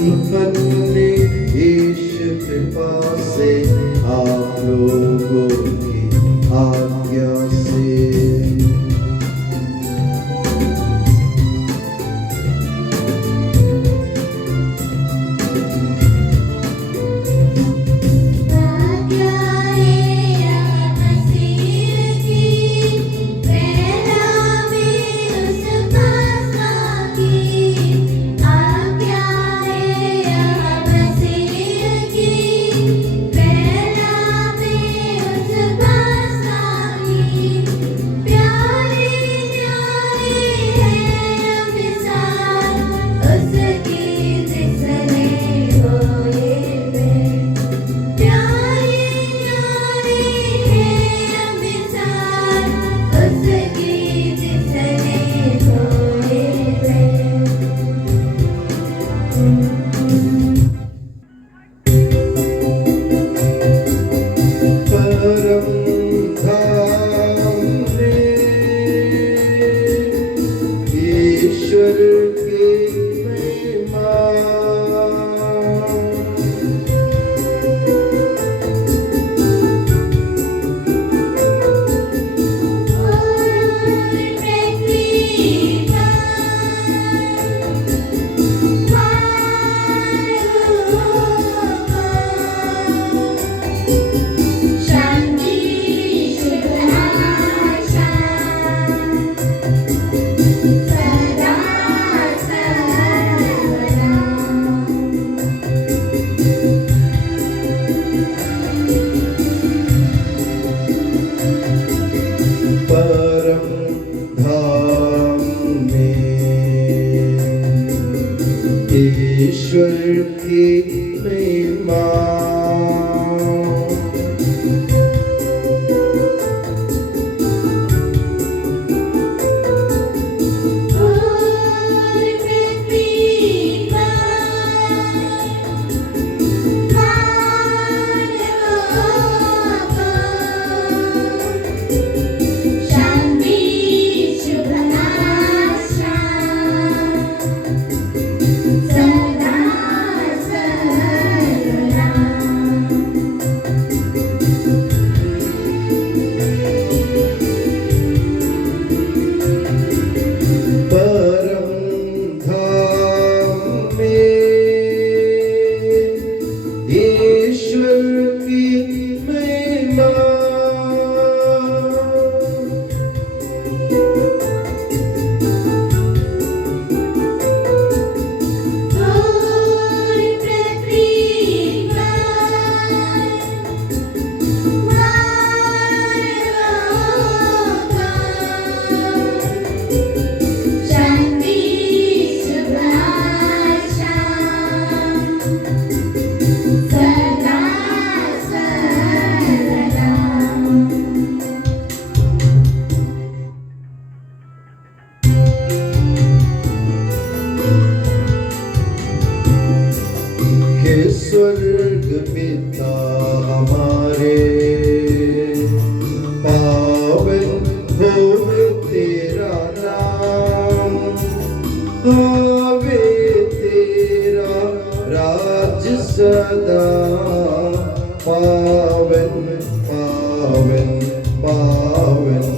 संपन्न ईश कृपा से आप लोगों की आज्ञा से ईश्वर की महिमा स्वर्ग पिता हमारे पावन होवे तेरा नाम, होवे तेरा राज सदा पावन पावन पावन।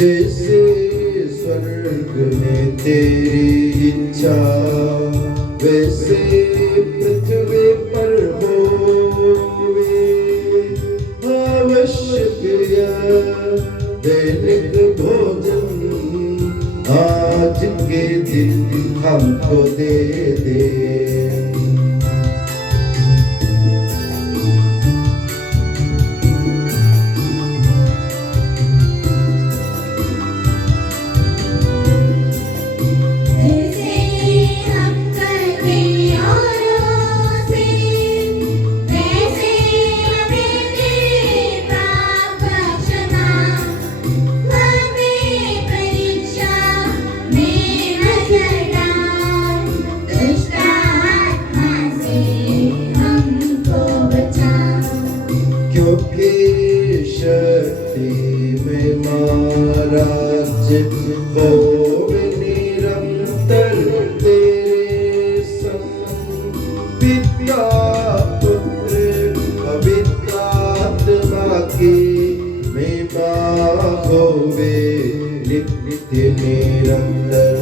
जैसे स्वर्ग में तेरी इच्छा वैसे पृथ्वी पर होवे, आवश्यक दैनिक भोजन आज के दिन हमको दे दे। होवे निरंतर तेरे संग। पिता पुत्र पवित्र आत्मा की महिमा होवे नित्य निरंतर।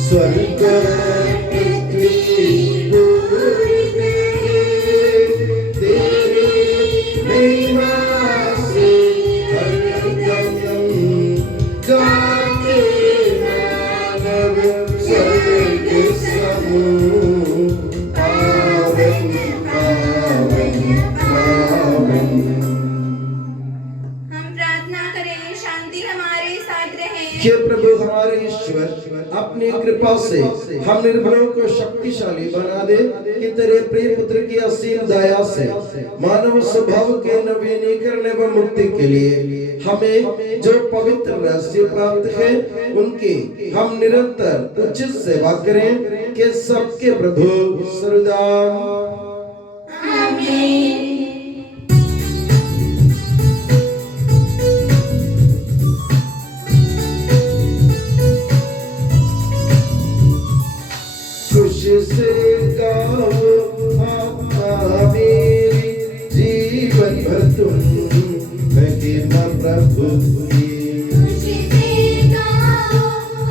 स्वर्ग पृथ्वी पूरी तेरी महिमा से हरदम गाते मानव स्वर्ग समूह। पावन पावन पावन। हम प्रार्थना करें, शांति हमारे साथ रहे। हे प्रभु हमारे ईश्वर, अपनी कृपा से हम निर्बलों को शक्तिशाली बना दे कि तेरे प्रिय पुत्र की असीम दया से मानव स्वभाव के नवीनीकरण एवं मुक्ति के लिए हमें जो पवित्र रहस्य प्राप्त है उनकी हम निरंतर उचित सेवा करें कि सबके प्रभु सर्वदा। आमीन। खुशी से गाओ आत्मा मेरी, जीवन भर तुम महिमा प्रभु की। खुशी से गाओ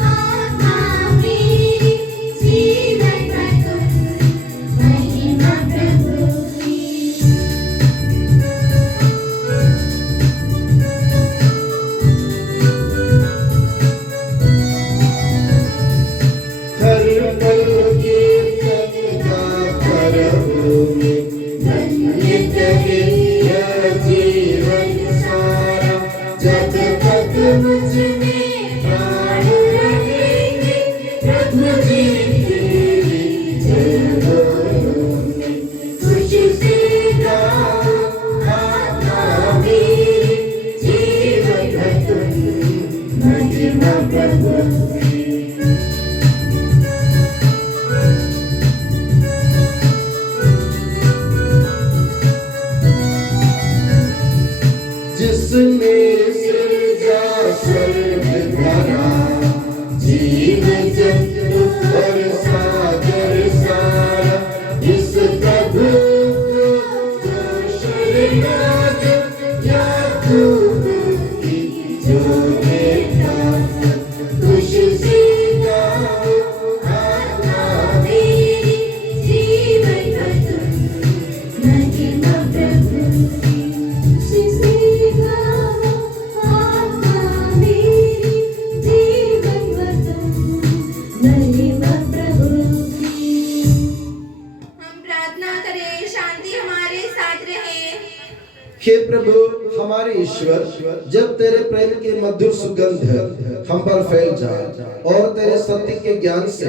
आत्मा मेरी, जीवन भर तुम महिमा प्रभु की। हर पल कीर्तन गाता रहूं, धन्य कहे यह जीवन सारा। जब तक मुझ में प्राण रहेंगे, प्रभु जी तेरी जय बोलूंगी। खुशी से गाओ आत्मा मेरी, जीवन भर तुम महिमा प्रभु की। जिसने सृजा स्वर्ग धरा, जीव जंतु और सागर सारा। इस प्रभु को जो शरणागत याकूब की जो बेटा। खुशी से गाओ आत्मा मेरी, जीवन भर तुम महिमा प्रभु की। खुशी से गाओ आत्मा मेरी, जीवन भर तुम महिमा प्रभु की। हम प्रार्थना करें, शांति हमारे साथ रहे। हे प्रभु हमारे ईश्वर, जब तेरे प्रेम की मधुर सुगंध हम पर फैल जाए और तेरे सत्य के ज्ञान से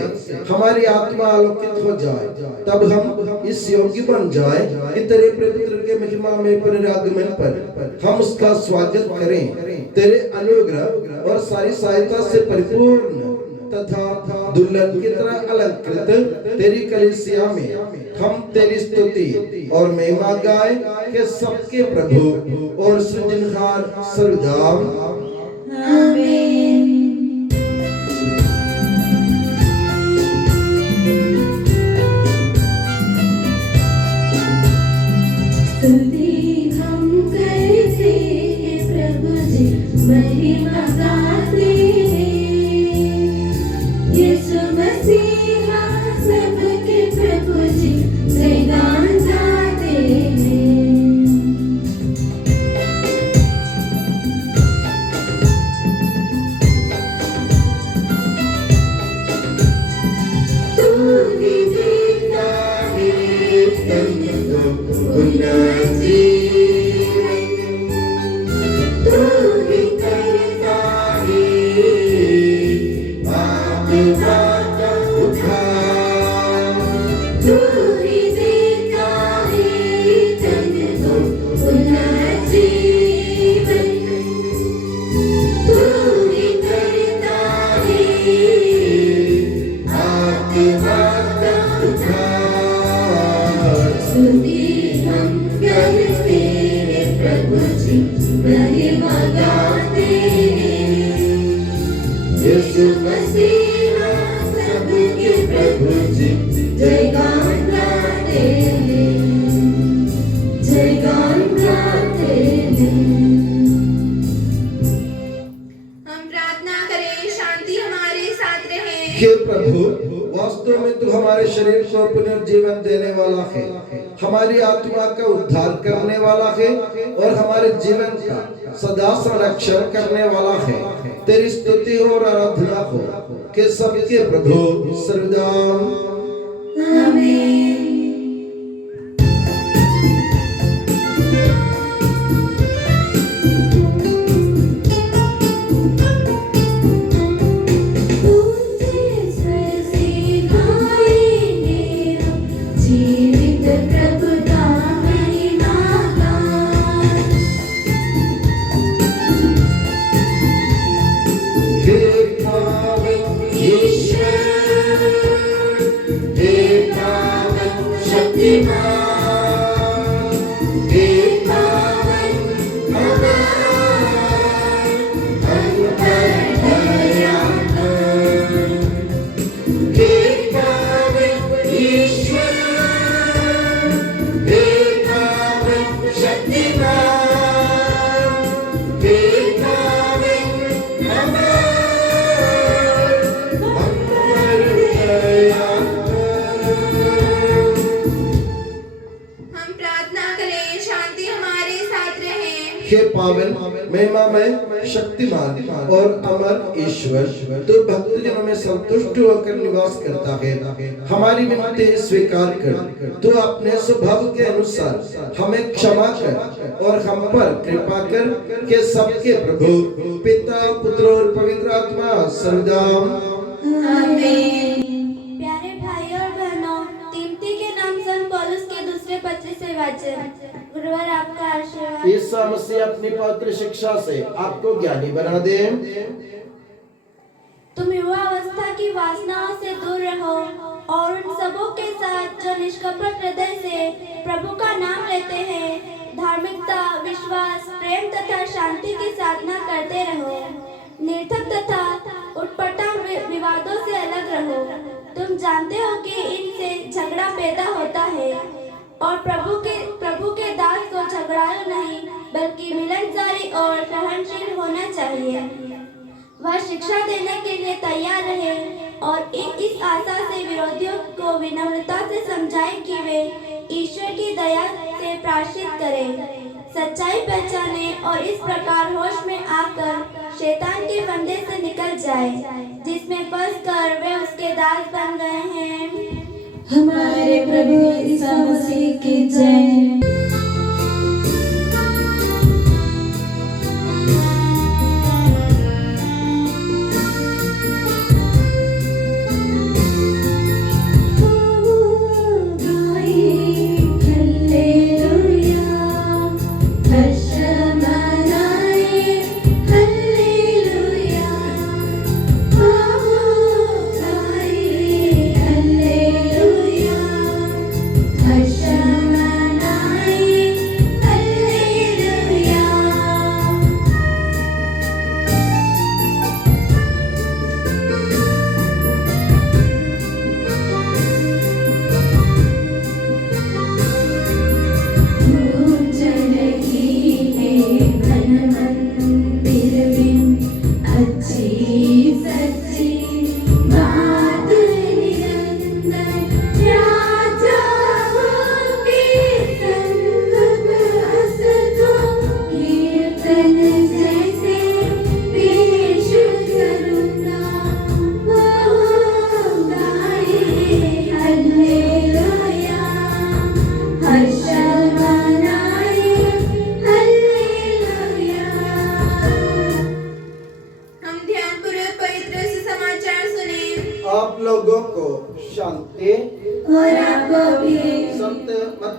हमारी आत्मा आलोकित हो जाए, तब हम इस योग्य बन जाए कि तेरे पुत्र के महिमा में पुनरागमन पर हम उसका स्वागत करें। तेरे अनुग्रह और सारी सहायता से परिपूर्ण तथा दुल्हन की तरह अलंकृत तेरी कलीसिया में हम तेरी स्तुति और महिमा गाए कि सबके प्रभु और सृजनहार सर्वदा। आमीन। स्तुति हम करते हैं प्रभु जी, महिमा गाते हैं। यीशु मसीहा सबके प्रभु जी, जयगान गाते हैं। तन को पुनर्जीवन तू ही करता है आत्मा का उद्धार तू ही देता है तन को पुनर्जीवन तू ही करता है आत्मा का उद्धार स्तुति हम करते हैं प्रभु जी महिमा गाते हैं यीशु मसीह सबके प्रभु जी जयगान गाते हैं जयगान गाते हैं। हम प्रार्थना करें शांति हमारे साथ रहे। हे प्रभु, वास्तव में तू हमारे शरीर को पुनर्जीवन देने वाला है, हमारी आत्मा का उद्धार करने वाला है और हमारे जीवन का सदा संरक्षण करने वाला है। तेरी स्तुति और आराधना हो कि सबके प्रभु सर्वदा आमीन। ऊंचे स्वर से गाएंगे हम जीवित प्रभु का महिमा गान। हे पावन ईश्वर हे पावन शक्तिमान हे पावन अमर अंतर्दयाकर हे पावन ईश्वर हे पावन शक्तिमान हे पावन अमर हम प्रार्थना करें शांति हमारे साथ रहे। हे पावन महिमामय शक्तिमान और अमर ईश्वर, तू भक्तजनों में संतुष्ट होकर निवास करता है। हमारी विनती स्वीकार कर, तू अपने स्वभाव के अनुसार हमें क्षमा कर और हम पर कृपा कर के सबके प्रभु पिता पुत्र और पवित्र आत्मा सर्वदा आमीन। प्यारे भाई और बहनों, तिमोथी के नाम संत पौलुस के दूसरे पत्र से वचन। गुरुवार आपका आशीर्वाद। ईसा मसीह अपनी पवित्र शिक्षा से आपको ज्ञानी बना दे। तुम युवा अवस्था की वासनाओं से दूर रहो और उन सबों के साथ जो निष्कपट हृदय से प्रभु का नाम लेते हैं धार्मिकता, विश्वास, प्रेम तथा शांति की साधना करते रहो। निर्थक तथा उटपटांग विवादों से अलग रहो। तुम जानते हो कि इनसे झगड़ा पैदा होता है और प्रभु के दास को झगड़ालू नहीं बल्कि मिलनसारी और सहनशील होना चाहिए। वह शिक्षा देने के लिए तैयार रहे और इस आशा से विरोधियों को विनम्रता से समझाए कि वे ईश्वर की दया से प्रायश्चित करें, सच्चाई पहचाने और इस प्रकार होश में आकर शैतान के फंदे से निकल जाए जिसमें फंस कर वे उसके दास बन गए हैं। हमारे प्रभु ईसा मसीह की जय। हर्ष मनाए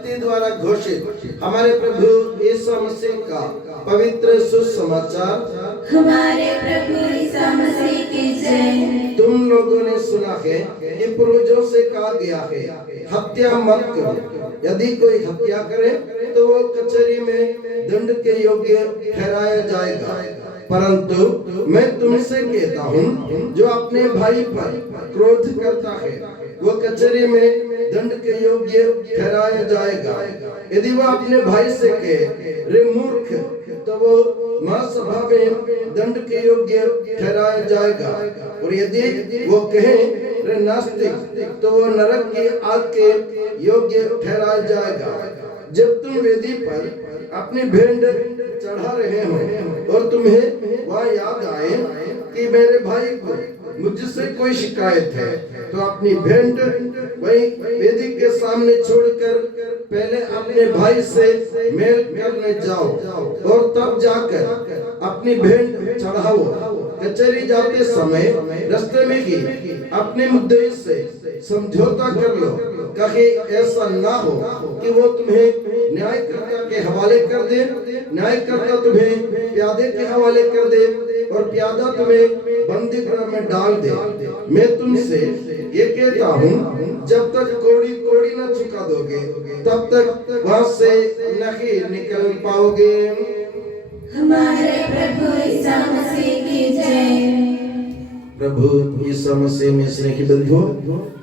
भक्ति द्वारा घोषित हमारे प्रभु यीशु मसीह का पवित्र सुसमाचार। हमारे प्रभु यीशु मसीह की जय। तुम लोगों ने सुना है कि पूर्वजों से कहा गया है, हत्या मत करो। यदि कोई हत्या करे तो वो कचहरी में दंड के योग्य ठहराया जाएगा। परंतु मैं तुमसे कहता हूँ, जो अपने भाई पर क्रोध करता है वो कचहरी में दंड के योग्य ठहराया जाएगा। यदि वह अपने भाई से कहे, रे मूर्ख, तो वो महासभा में दंड के योग्य ठहराया जाएगा। और यदि वो कहे, रे नास्तिक, तो वो नरक की आग के योग्य ठहराया जाएगा। जब तुम वेदी पर अपनी भेंट चढ़ा रहे हो और तुम्हें वह याद आए कि मेरे भाई को मुझसे कोई शिकायत है, तो अपनी भेंट वही वेदी के सामने छोड़कर पहले अपने भाई से मेल करने जाओ और तब जाकर अपनी भेंट चढ़ाओ। कचहरी जाते समय रास्ते में ही अपने मुद्दे से समझौता कर लो, कहीं ऐसा ना हो कि वो तुम्हें न्यायकर्ता के हवाले कर दे, न्यायकर्ता तुम्हें प्यादे के हवाले कर दे और प्यादा तुम्हें बंदी गृह में डाल दे। मैं तुमसे ये कहता हूँ, जब तक कोड़ी कोड़ी न चुका दोगे तब तक वहां से नहीं निकल पाओगे। हमारे प्रभु यीशु मसीह की जय। प्रभु यीशु मसीह में स्नेही बंधुओं,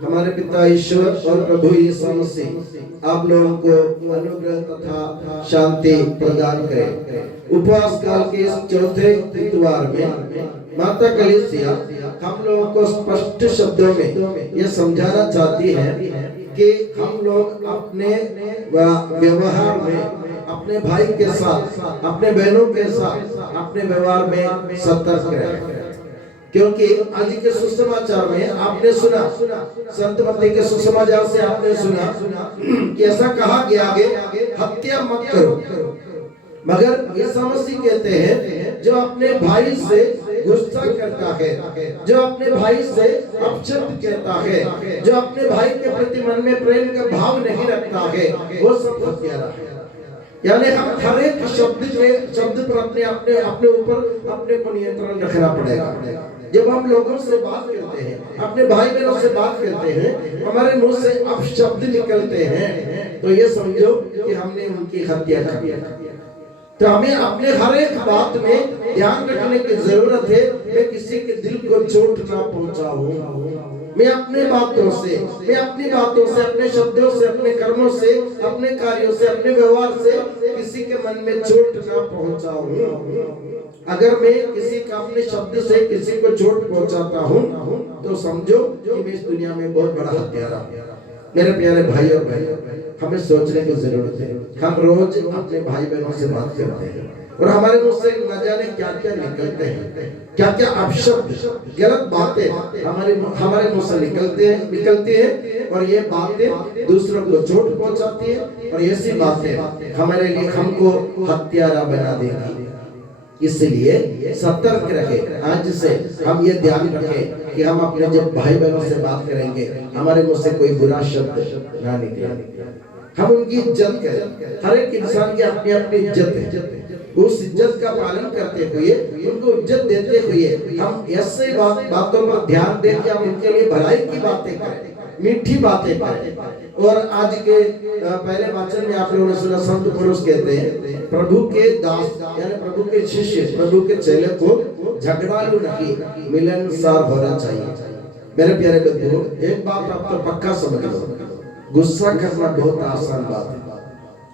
हमारे पिता ईश्वर और प्रभु यीशु मसीह आप लोगों को अनुग्रह तथा शांति प्रदान करें। उपवास काल के इस चौथे इतवार में माता कलीसिया हम लोगों को स्पष्ट शब्दों में यह समझाना चाहती है कि हम लोग अपने व्यवहार में अपने भाई के साथ, अपने बहनों के साथ अपने व्यवहार में सतर्क रहें। क्योंकि आज के सुसमाचार में आपने सुना, संत मत्ती के सुसमाचार से आपने सुना कि ऐसा कहा गया है, हत्या मत करो। मगर यीशु मसीह कहते हैं, जो अपने भाई से गुस्सा करता है, जो अपने भाई से अपशब्द कहता है, जो अपने भाई के प्रति मन में प्रेम का भाव नहीं रखता है, वो सब हत्यारा है। यानी हम हर एक शब्द पर अपने ऊपर अपने को नियंत्रण रखना पड़ेगा। जब हम लोगों से बात करते हैं, अपने भाई बहनों से बात करते हैं, हमारे मुंह से अपशब्द निकलते हैं, तो ये समझो कि हमने उनकी हत्या कर। तो हमें अपने हर एक बात में ध्यान रखने की जरूरत है, मैं किसी के दिल को चोट ना पहुंचाऊं। मैं अपनी बातों से, अपने शब्दों से, अपने कर्मों से, अपने कार्यों से, अपने व्यवहार से किसी के मन में चोट ना पहुंचाऊं। अगर मैं किसी का अपने शब्द से किसी को चोट पहुंचाता हूं, तो समझो कि मैं इस दुनिया में बहुत बड़ा हत्यारा हूं। मेरे प्यारे भाई और बहनों, हमें सोचने की जरूरत है। हम रोज अपने भाई बहनों से बात करते हैं और हमारे मुंह से न जाने क्या क्या निकलते हैं, क्या क्या अपशब्द, गलत बातें हमारे मुंह से निकलती हैं और ये बातें दूसरों को चोट पहुंचाती है और ऐसी बातें हमारे लिए हमको हत्यारा बना देगी। इसलिए सतर्क रहे। आज से हम ये ध्यान रखें कि हम अपने जब भाई बहनों से बात करेंगे, हमारे मुंह से कोई बुरा शब्द ना निकले, हम उनकी इज्जत करें। हर एक इंसान की अपनी अपनी इज्जत है, उस इज्जत का पालन करते हुए, उनको इज्जत देते हुए हम ऐसे बातों पर ध्यान दें कि हम उनके लिए भलाई की बातें करें, मीठी बातें करें। और आज के पहले वाचन में आप लोगों ने सुना, संत पुरुष कहते हैं, प्रभु के दास यानी प्रभु के शिष्य, प्रभु के चेले को झगड़ालू नहीं, मिलनसार होना चाहिए। मेरे प्यारे बंधुओं, एक बात आप तो पक्का समझ लो, गुस्सा करना बहुत आसान बात है।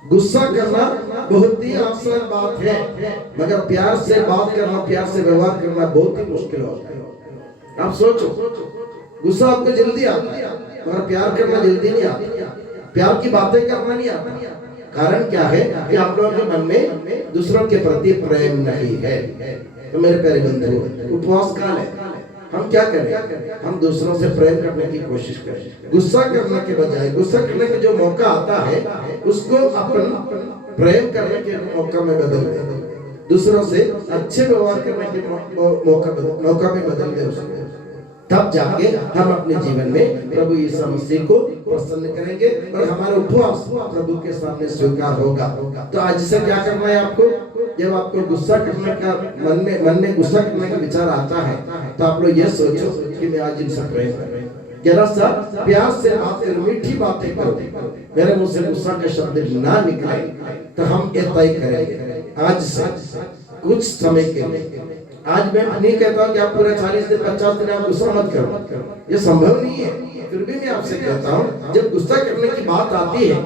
गुस्सा करना बहुत ही आसान बात है, मगर प्यार से बात करना, प्यार से व्यवहार करना बहुत ही मुश्किल होता है। आप सोचो, गुस्सा आपको जल्दी आता है मगर प्यार करना जल्दी नहीं आता, प्यार की बातें करना नहीं आता। कारण क्या है कि आप लोगों के मन में दूसरों के प्रति प्रेम नहीं है। तो मेरे प्यारे बंधुओं, उपवास काल है, हम क्या करें? हम दूसरों से प्रेम करने की कोशिश करें। गुस्सा करने के बजाय, गुस्सा करने का जो मौका आता है उसको अपन प्रेम करने के मौका में बदल दें, दूसरों से अच्छे व्यवहार करने के मौका में बदल दें उसको। तब जाके हम अपने जीवन में प्रभु यीशु मसीह को प्रसन्न करेंगे और हमारा उपवास प्रभु के सामने स्वीकार होगा। तो आज से क्या करना है आपको? जब आपको गुस्सा करने का मन में गुस्सा करने का विचार आता है तो आप लोग ये सोचो कि मैं आज इनसे प्रेम करूं, जरा सा प्यार से बात करो, मीठी बातें करो, मेरे मुंह से गुस्सा का शब्द ना निकले। तो हम ये तय करेंगे आज से कुछ समय के लिए। आज मैं नहीं कहता कि आप पूरे 40 दिन 50 दिन आप गुस्सा मत करो, ये संभव नहीं है। फिर भी मैं आपसे कहता हूँ जब गुस्सा करने की बात आती है,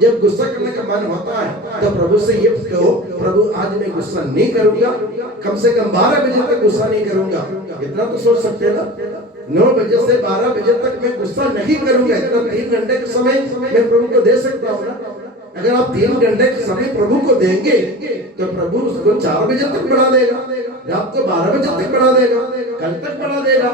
जब गुस्सा करने का मन होता है तो प्रभु से ये कहो, प्रभु आज मैं गुस्सा नहीं करूंगा, कम से कम 12 बजे तक गुस्सा नहीं करूंगा। इतना तो सोच सकते हैं ना, 9 बजे से 12 बजे तक मैं गुस्सा नहीं करूंगा। इतना 3 घंटे का समय मैं प्रभु को दे सकता हूँ ना। अगर आप 3 घंटे का समय प्रभु को देंगे तो प्रभु उसको 4 बजे तक बढ़ा देगा, रात को 12 बजे तक बढ़ा देगा, कल तक बढ़ा देगा।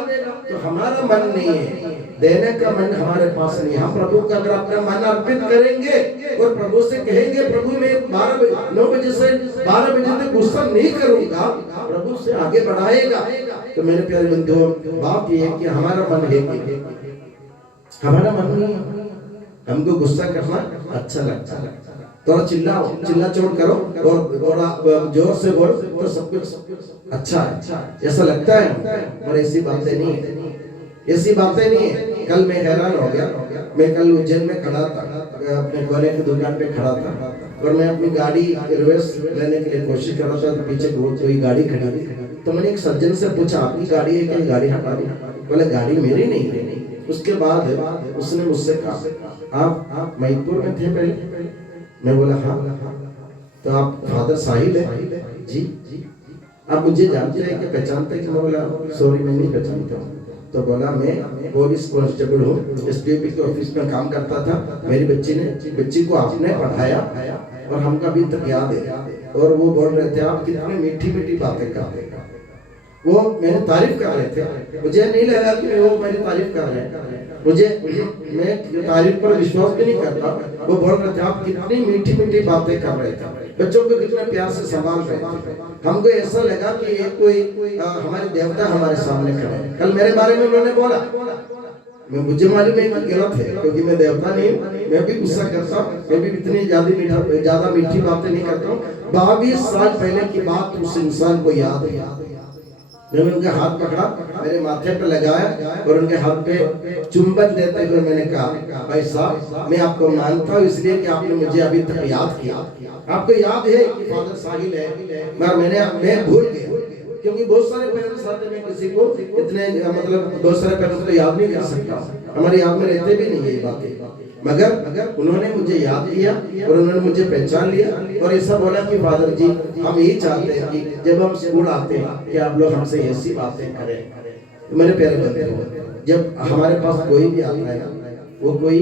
तो हमारा मन नहीं है, देने का मन हमारे पास नहीं है। हम प्रभु का अगर अपना मन अर्पित करेंगे और प्रभु से कहेंगे प्रभु मैं 9 बजे से 12 बजे तक गुस्सा नहीं करूंगा, प्रभु से आगे बढ़ाएगा। तो मेरे प्यारे बंधुओं, बात यह है कि हमारा मन है, हमारा मन नहीं है। हमको गुस्सा करना अच्छा लगता है, थोड़ा चिल्ला चोट करो और थोड़ा जोर से बोलो तो सब कुछ अच्छा है, ऐसा लगता है। और ऐसी बातें नहीं है, ऐसी बातें नहीं है। कल मैं हैरान हो गया, मैं कल उज्जैन में खड़ा था, अपने कोने की दुकान पे खड़ा था और मैं अपनी गाड़ी रिवर्स लेने के लिए कोशिश कर रहा था तो पीछे कोई गाड़ी खड़ी थी। तो मैंने एक सज्जन से पूछा आपकी गाड़ी है क्या? गाड़ी हटा दी। बोले गाड़ी मेरी नहीं है। उसके बाद उसने मुझसे कहा आप महिदपुर में थे पहले? मैं बोला हाँ। तो आप फादर साहिल है? जी। आप मुझे जानते हैं कि पहचानते हैं? मैं बोला सॉरी मैं नहीं पहचानता हूँ। तो बोला मैं पुलिस कांस्टेबल हूँ, एसडीओपी के ऑफिस में काम करता था। मेरी बच्ची को आपने पढ़ाया और हमको अभी तक याद है। और वो बोल रहे थे आप कितने मीठी मीठी बातें करते हैं। वो मेरी तारीफ कर रहे थे, मुझे नहीं लगा कि वो मेरी तारीफ कर रहे हैं। मैं तारीफ पर विश्वास भी नहीं करता। वो बोल रहे थे आप कितनी मीठी मीठी बातें कर रहे थे, बच्चों को कितने प्यार से संभाल रहे थे। हमको ऐसा लगा कि ये कोई हमारे देवता हमारे सामने खड़े हैं। कल मेरे बारे में उन्होंने बोला, मुझे मालूम है कि गलत है क्योंकि मैं देवता नहीं हूँ, मैं भी गुस्सा करता हूँ, मैं भी इतनी ज्यादा मीठी बातें नहीं करता हूँ। 22 साल पहले की बात उस इंसान को याद है। मैंने उनका हाथ पकड़ा, मेरे माथे पे लगाया और उनके हाथ पे चुंबन देते हुए मैंने कहा भाई साहब मैं आपको मानता हूँ इसलिए कि आपने मुझे अभी तक याद किया। आपको याद है कि फादर साहिल है, मगर मैं भूल गया क्योंकि बहुत सारे पेरेंट्स आते हैं, किसी को इतने मतलब बहुत सारे पेरेंट्स को याद नहीं कर सकता, हमारे याद में रहते भी नहीं है ये बातें। मगर उन्होंने मुझे याद किया और उन्होंने मुझे पहचान लिया और ऐसा बोला कि फादर जी हम यही चाहते हैं कि जब हम स्कूल आते हैं कि आप लोग हमसे ऐसी बातें करें। मेरे प्यारे बंधु, जब हमारे पास कोई भी आता है वो कोई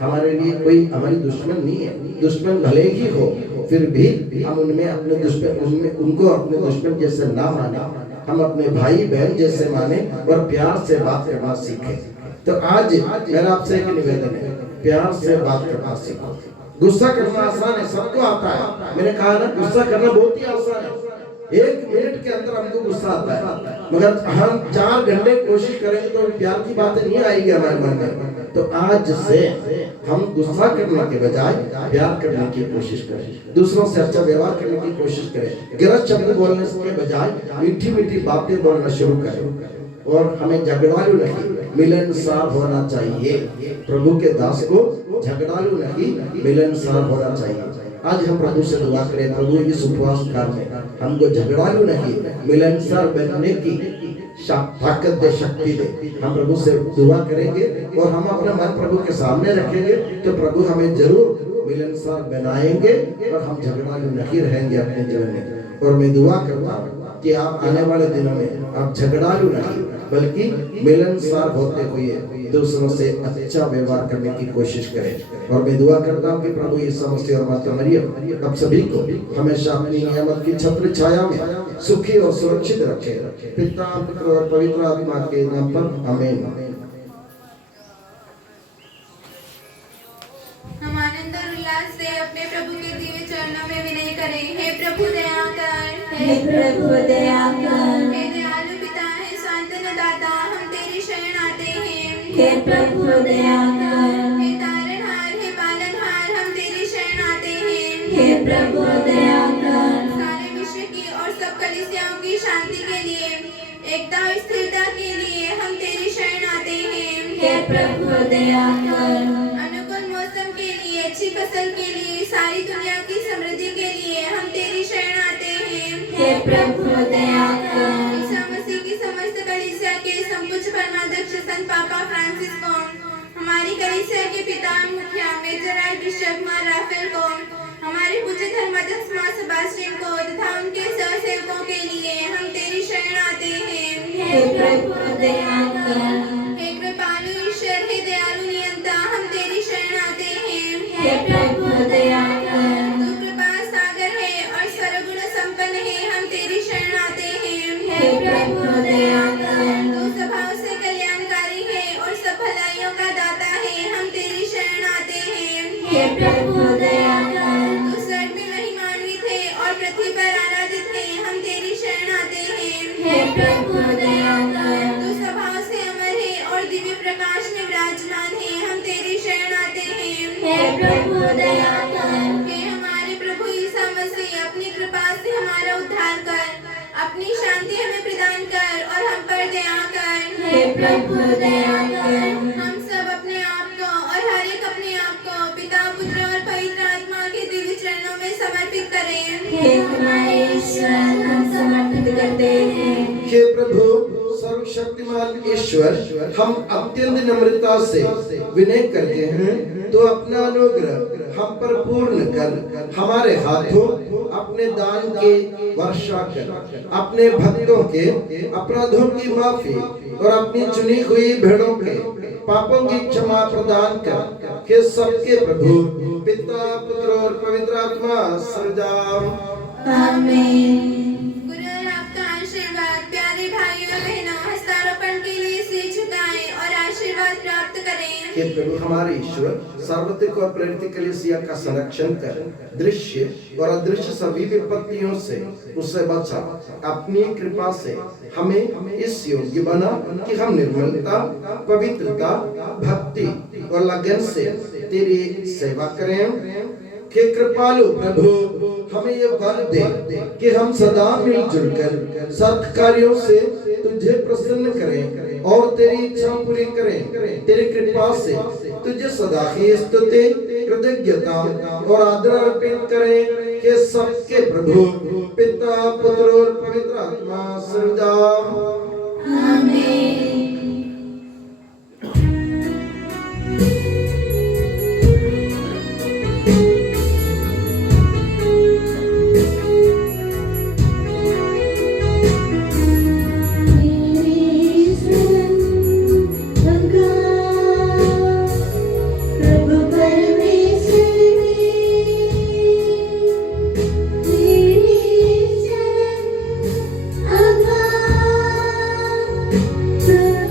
हमारे लिए कोई हमारी दुश्मन नहीं है। दुश्मन भले ही हो फिर भी हम उनमें अपने दुश्मन उनको अपने दुश्मन जैसे ना माने, हम अपने भाई बहन जैसे माने और प्यार से बात करना सीखें। तो आज मेरा आपसे एक निवेदन है, प्यार से बात करना सीखो। गुस्सा करना आसान है, सबको आता है। मैंने कहा ना गुस्सा करना बहुत ही आसान है, 1 मिनट के अंदर हमको गुस्सा आता है। मगर हम 4 घंटे कोशिश करेंगे तो प्यार की बातें नहीं आएगी हमारे मन में। तो आज से हम गुस्सा करने के बजाय प्यार करने की कोशिश करें, दूसरों से अच्छा व्यवहार करने की कोशिश करें, गलत शब्द बोलने के बजाय मीठी मीठी बातें बोलना शुरू करें। और हमें झगड़ालू नहीं, मिलनसार होना चाहिए। प्रभु के दास को झगड़ालू नहीं, मिलनसार होना चाहिए। आज हम प्रभु से दुआ करें, प्रभु इस उपवास काल में हमको झगड़ालू नहीं, मिलनसार बनने की ताकत दे, शक्ति दे। हम प्रभु से दुआ करेंगे और हम अपना मन प्रभु के सामने रखेंगे तो प्रभु हमें जरूर मिलनसार बनाएंगे और हम झगड़ालू नहीं रहेंगे अपने जीवन में। और मैं दुआ करता हूँ कि आप आने वाले दिनों में आप झगड़ालू नहीं बल्कि मिलनसार होते हुए दूसरों से अच्छा व्यवहार करने की कोशिश करें। और मैं दुआ करता हूँ कि प्रभु यीशु मसीह और माता मरियम आप सभी को हमेशा अपनी नियामत की छत्र छाया में सुखी और सुरक्षित रखे। पिता पुत्र और पवित्र आत्मा के नाम पर आमीन। हम आनंद और उल्लास से अपने प्रभु के दिव्य चरणों में विनय करें। हे प्रभु दया कर, हे प्रभु दया कर। हे दयालु पिता, हे सांत्वना दाता, हम तेरी शरण हे प्रभु दया कर। हे तारनहार, हे पालनहार, हम तेरी शरण आते हैं। हे प्रभु दया कर। सारे विश्व की और सब कलीसियाओं की शांति के लिए, एकता और स्थिरता के लिए हम तेरी शरण आते हैं। हे प्रभु दया कर। अनुकूल मौसम के लिए, अच्छी फसल के लिए, सारी दुनिया की समृद्धि के लिए हम तेरी शरण आते हैं। हे प्रभु दया कर। ईसा मसीह की समस्त कलीसिया के संपूज्य परमाध्यक्ष संत पापा फ्रांसिस को, हमारी कलीसिया के पिता मुखिया मेजर आर्च बिशप मार राफेल को, हमारे पूज्य धर्माध्यक्ष मां सेबास्टियन को तथा उनके सहसेवकों के लिए हम तेरी शरण आते हैं। हे प्रभु दया कर। हे कृपालु ईश्वर, हे दयालु नियंता, हम तेरी शरण आते हैं। हे प्रभु दया कर। तू कृपा सागर है और सर्वगुण संपन्न है, हम तेरी शरण आते हैं। हे प्रभु दया कर। तू स्वभाव से कल्याणकारी है और सब भलाइयों का दाता है, हम तेरी शरण आते हैं। हे प्रभु दया कर। तू स्वर्ग में महिमान्वित है और पृथ्वी पर आराधित है, हम तेरी शरण आते हैं। हे प्रभु दया कर। तू स्वभाव से अमर है और दिव्य प्रकाश में विराजमान है, हम तेरी शरण आते हैं। हे प्रभु दया कर। हे हमारे प्रभु ईसा मसीह, अपनी कृपा से हमारा उद्धार कर, अपनी शांति हमें प्रदान कर और हम पर दया कर। हे प्रभु दया कर। हम सब अपने आप को और हर एक अपने आप को पिता, पुत्र और पवित्र आत्मा के दिव्य चरणों में समर्पित करें। हे हमारे ईश्वर, हम समर्पित करते हैं। हे प्रभु सर्वशक्तिमान ईश्वर, हम अत्यंत नम्रता से विनय करते हैं, तो अपना अनुग्रह हम पर पूर्ण कर हमारे हाथों अपने दान के वर्षा कर, अपने भक्तों के अपराधों की माफी और अपनी चुनी हुई भेड़ों के पापों की क्षमा प्रदान कर। हे सबके प्रभु पिता, पुत्र और पवित्र आत्मा सदाम। आमीन। गुरु और आपका आशीर्वाद, प्यारे भाइयों और बहनों, हस्तारोपण के लिए सिर झुकाएं और आशीर्वाद प्राप्त करें। हे प्रभु हमारे ईश्वर, सार्वत्रिक और प्रेरित कलीसिया का संरक्षण कर, दृश्य और अदृश्य सभी विपत्तियों से उसे बचा। अपनी कृपा से हमें इस योग्य बना कि हम निर्मलता, पवित्रता, भक्ति और लगन से तेरी सेवा करें। हे कृपालु प्रभु, हमें ये वर दे कि हम सदा मिलजुल कर सत्कार्यों से तुझे प्रसन्न करें और तेरी इच्छा पूरी करें। तेरी कृपा से तुझे सदा ही स्तुति, कृतज्ञता और आदर अर्पित करें। कि सबके प्रभु पिता, पुत्र और पवित्र आत्मा सदा। आमीन। Thank you.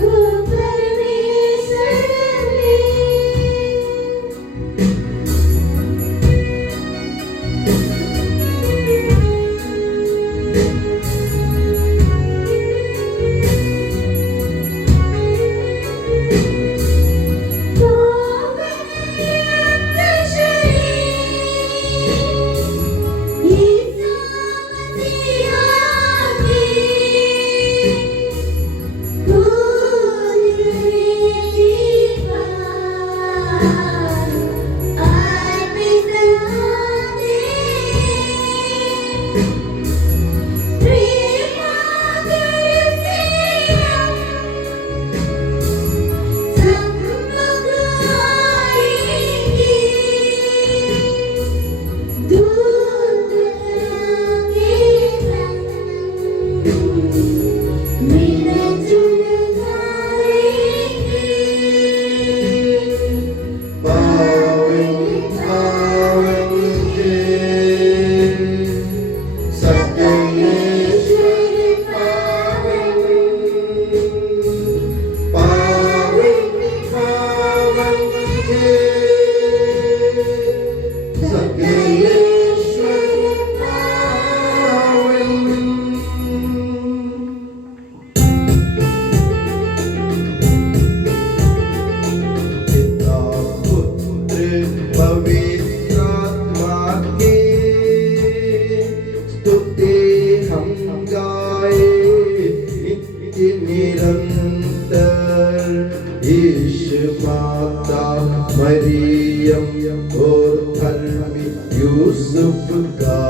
और धर्मी यूसुफ का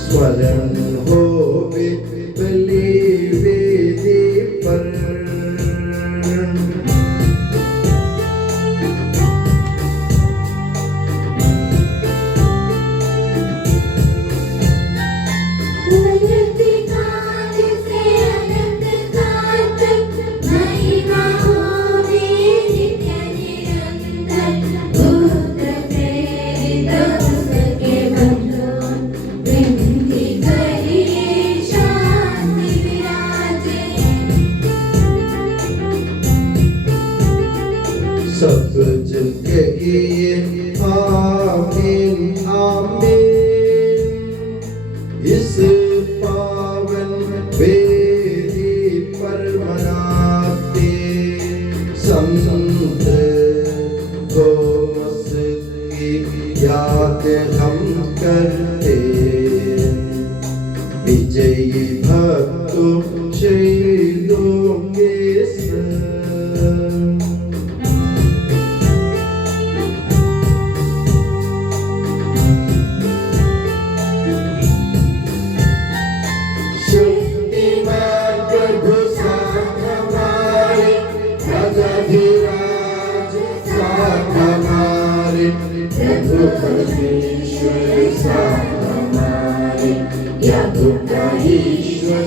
स्मरण होवे बलि वेदी पर। सब कहिए आमीन आमीन। इस पावन वेदी पर मनाते संत थोमस की याद हम करते। विजयी भक्तों शहीदों के संग परमेश्वर साथ हमारे, यादों का ईश्वर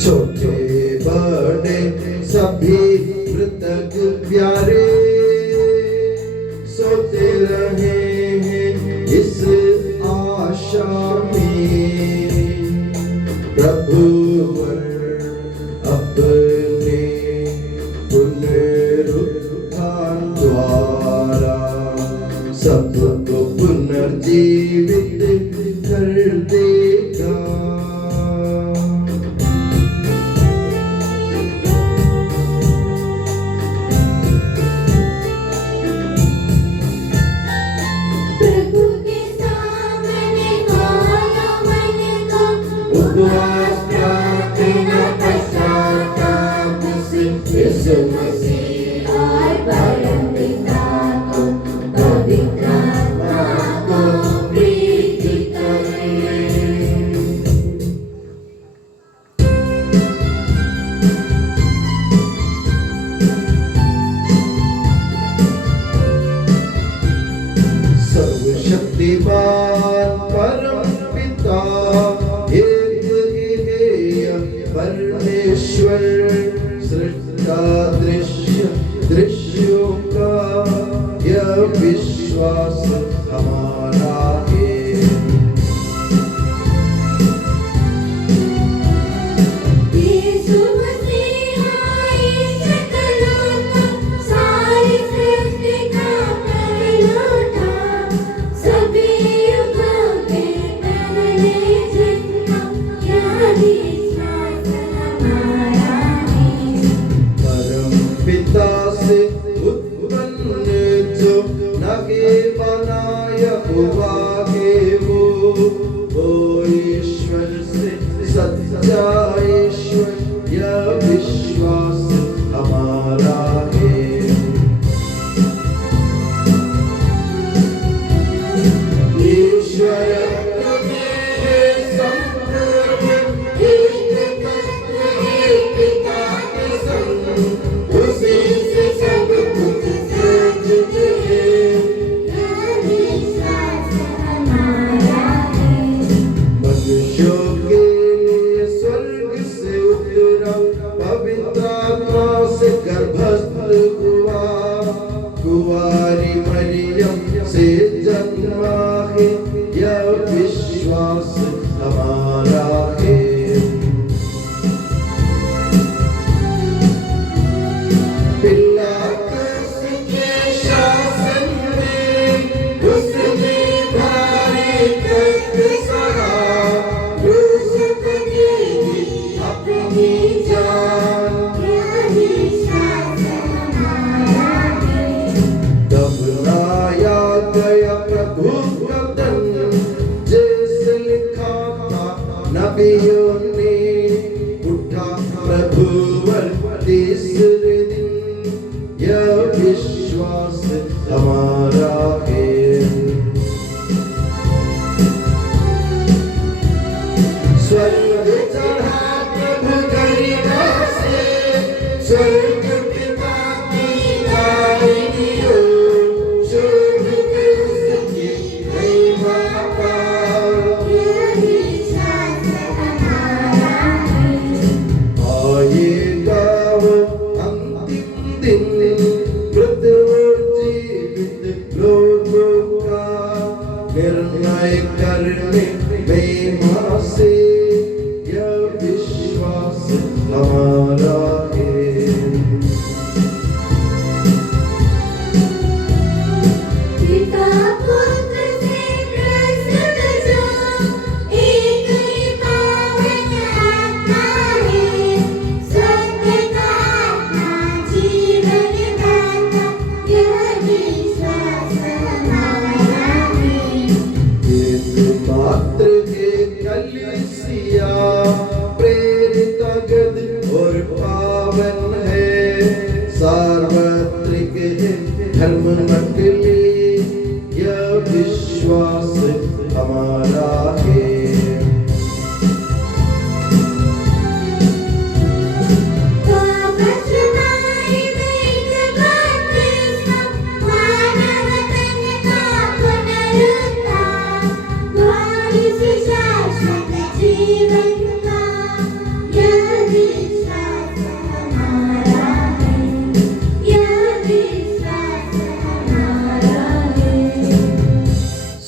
छोटे बड़े सभी मृतक प्यारे सोते रहे हैं इस आशा में। प्रभु अपने पुनरुत्थान द्वारा सबको पुनर्जीवित कर देगा। प्रभु के सामने गाना मन का उपवास प्रार्थना पश्चाताप से यीशु मसीह और परम पिता को पवित्र आत्मा को प्रीति करें। सर्वशक्तिमान परम पिता एक ही परमेश्वर सृष्टा दृश्यों का यह विश्वास हमारा है। यीशु मसीह ईश कलाता सारी सृष्टि का पहलौठा, सभी युगों के पहले जन्मा यह विश्वास हमारा है। परम पिता से उत्पन्न जो न के बना प्रभुवर तीसरे दिन यह विश्वास हमारा है। स्वर्ग चढ़ा प्रभु गरिमा से, स्वर्ग पिता की दाहिनी ओर, शोभ उसकी महिमा पाओ। आएगा वो अंतिम दिन, मृत और जीवित लोगों का निर्णय करने महिमा से, यह विश्वास हमारा है। पिता पुत्र से प्रसन्न जो, एक ही पावन आत्मा है, सत्य का आत्मा जीवन दाता, यह विश्वास हमारा है। एकमात्र कलीसिया प्रेरित गद और पावन है, सार्वत्रिक है धर्म मंडली, यह विश्वास हमारा है।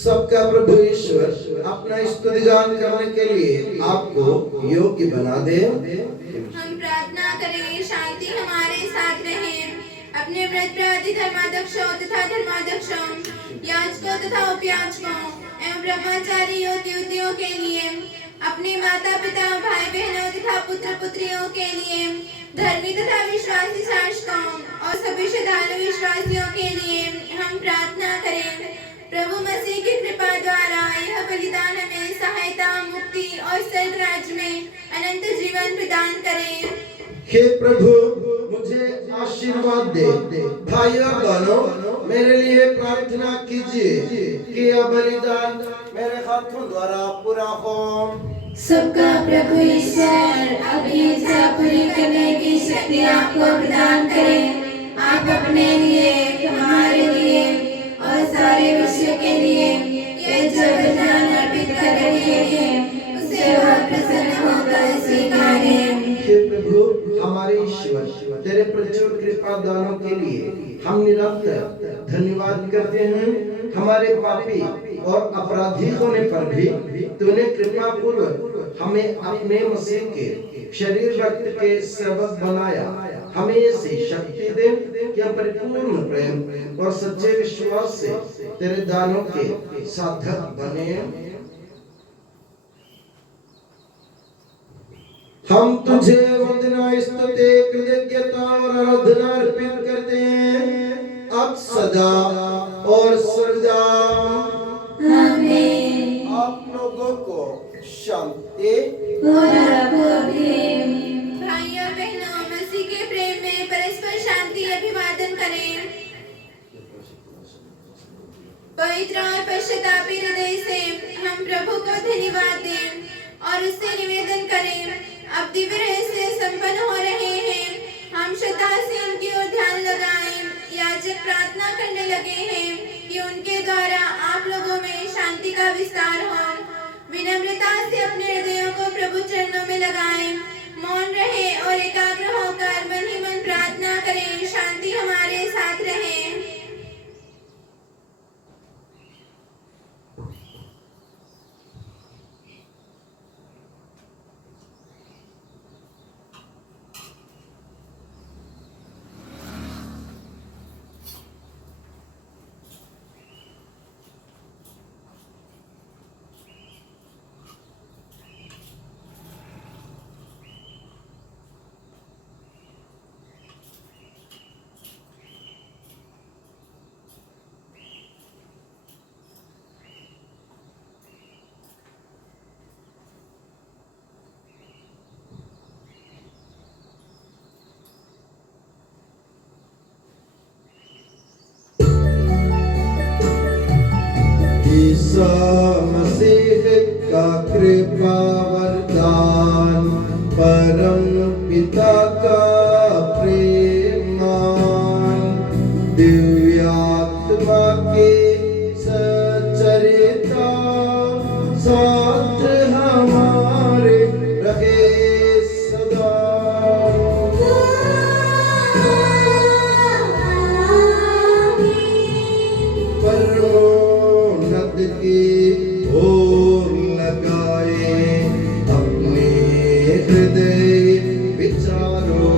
सबका प्रभु ईश्वर अपना स्तुतिगान करने के लिए आपको योग्य बना दे। हम प्रार्थना करें, शांति हमारे साथ रहे। अपने व्रत प्रहरी धर्माध्यक्षों तथा धर्माध्यक्षों, याजकों तथा उपयाजकों एवं ब्रह्मचारी युवतियों के लिए, अपने माता पिता भाई बहनों तथा पुत्र पुत्रियों के लिए, धर्मी तथा विश्वासी शासकों और सभी श्रद्धालु विश्वासियों के लिए हम प्रार्थना करें। प्रभु मसीह की कृपा द्वारा यह बलिदान हमें सहायता, मुक्ति और स्वर्ग राज्य में अनंत जीवन प्रदान करे। हे प्रभु मुझे आशीर्वाद दे। भाई और बहनों, मेरे लिए प्रार्थना कीजिए कि यह बलिदान मेरे हाथों द्वारा पूरा हो। सबका प्रभु ईश्वर अपनी इच्छा पूरी करने की शक्ति आपको प्रदान करे। आप अपने लिए, हमारे लिए और सारे विश्व के लिए ये जो बलिदान अर्पित कर रहे हैं, उससे वह प्रसन्न होकर स्वीकारें। हे प्रभु हमारे ईश्वर, तेरे प्रचुर कृपा दानों के लिए हम निरंतर धन्यवाद करते हैं। हमारे पापी और अपराधी होने पर भी तूने कृपा पूर्वक हमें अपने मसीह के शरीर रक्त के सेवक बनाया। हमें ऐसी शक्ति दे कि हम परिपूर्ण प्रेम और सच्चे विश्वास से तेरे दानों के साधक बने। हम तुझे वंदना, स्तुति, कृतज्ञता और आराधना अर्पित करते हैं, अब सदा और सर्वदा। आमीन। आप लोगों को शांति। भाइयों बहनों, मसीह के प्रेम में परस्पर शांति अभिवादन करें। पवित्र और पश्चातापी हृदय से हम प्रभु को धन्यवाद दें और उससे निवेदन करें। अब दिव्य रहस्य संपन्न हो रहे हैं, हम श्रद्धा से उनकी ओर ध्यान लगाएं। याजक प्रार्थना करने लगे हैं कि उनके द्वारा आप लोगों में शांति का विस्तार हो। विनम्रता से अपने हृदयों को प्रभु चरणों में लगाएं, मौन रहे और एकाग्र होकर मन ही मन प्रार्थना करें। शांति हमारे साथ रहे। ईसा मसीह का कृपा वरदान, परम पिता का प्रेमान, दिव्य आत्मा के सचरिता साथ हमारे रहे सदा। परमोन्नत की ओर लगाए अपने हृदय विचारों।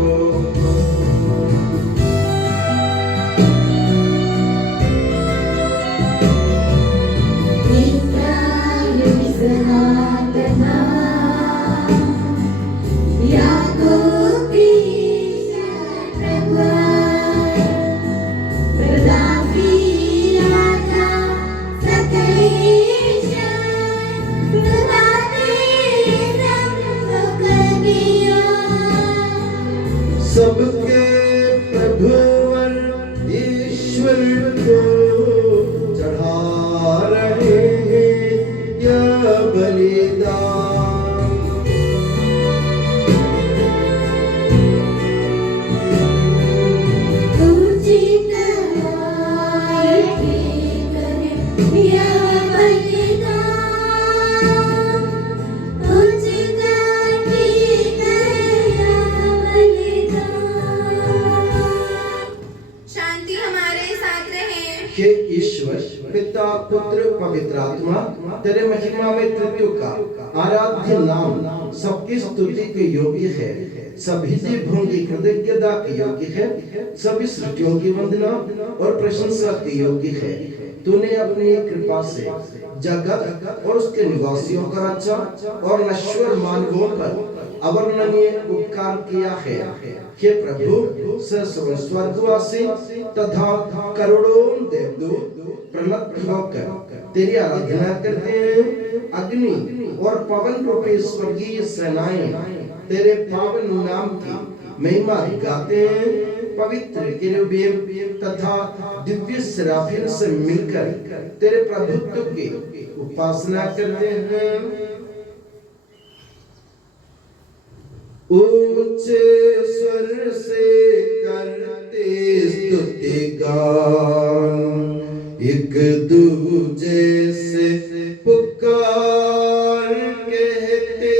सबके प्रभुवर ईश्वर को चढ़ा रहे हैं यह बलिदान। शांति हमारे साथ रहे। हे ईश्वर पिता पुत्र पवित्र आत्मा, तेरे महिमा में तृतीय का आराध्य नाम सबकी स्तुति के योग्य है। सभी जीवों की कृतज्ञता के योग्य है, सभी सृष्टियों की वंदना और प्रशंसा के योग्य है। तूने अपनी कृपा से जगत और उसके निवासियों का रक्षा और नश्वर मानवों पर अवर्णनीय उपकार किया है। हे प्रभु, स्वर्गवासी तथा करोड़ों देवदूत प्रलब्ध होकर तेरी आराधना करते हैं। अग्नि और पवन रूपी स्वर्गीय सेनाएं तेरे पावन नाम की महिमा गाते हैं। पवित्र केरूबीम तथा दिव्य सराफीन से मिलकर तेरे प्रभुत्व की उपासना करते हैं। ऊंचे स्वर से करते स्तुति गान, एक दूजे से पुकार कहते।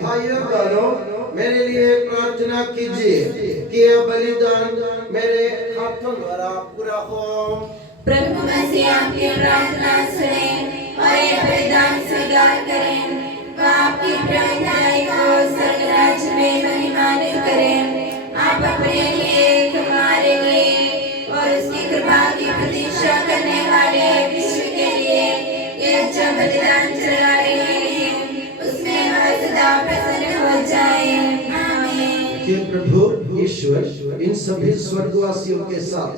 भाइयों बहनों, मेरे लिए प्रार्थना कीजिए कि यह बलिदान मेरे हाथों द्वारा पूरा हो। प्रभु मसीह आपकी प्रार्थना सुने और ये बलिदान स्वीकार करें। वह आपकी प्रार्थनाएं को स्वर्ग राज्य में महिमान्वित करें। आप अपने लिए, हमारे लिए और उसकी कृपा की प्रतीक्षा करने वाले विश्व के लिए ये अच्छा बलिदान चढ़ा रहे हैं, उसमें वह सदा प्रसन्न हो जाए। आमीन। हे प्रभु ईश्वर, इन सभी स्वर्गवासियों के साथ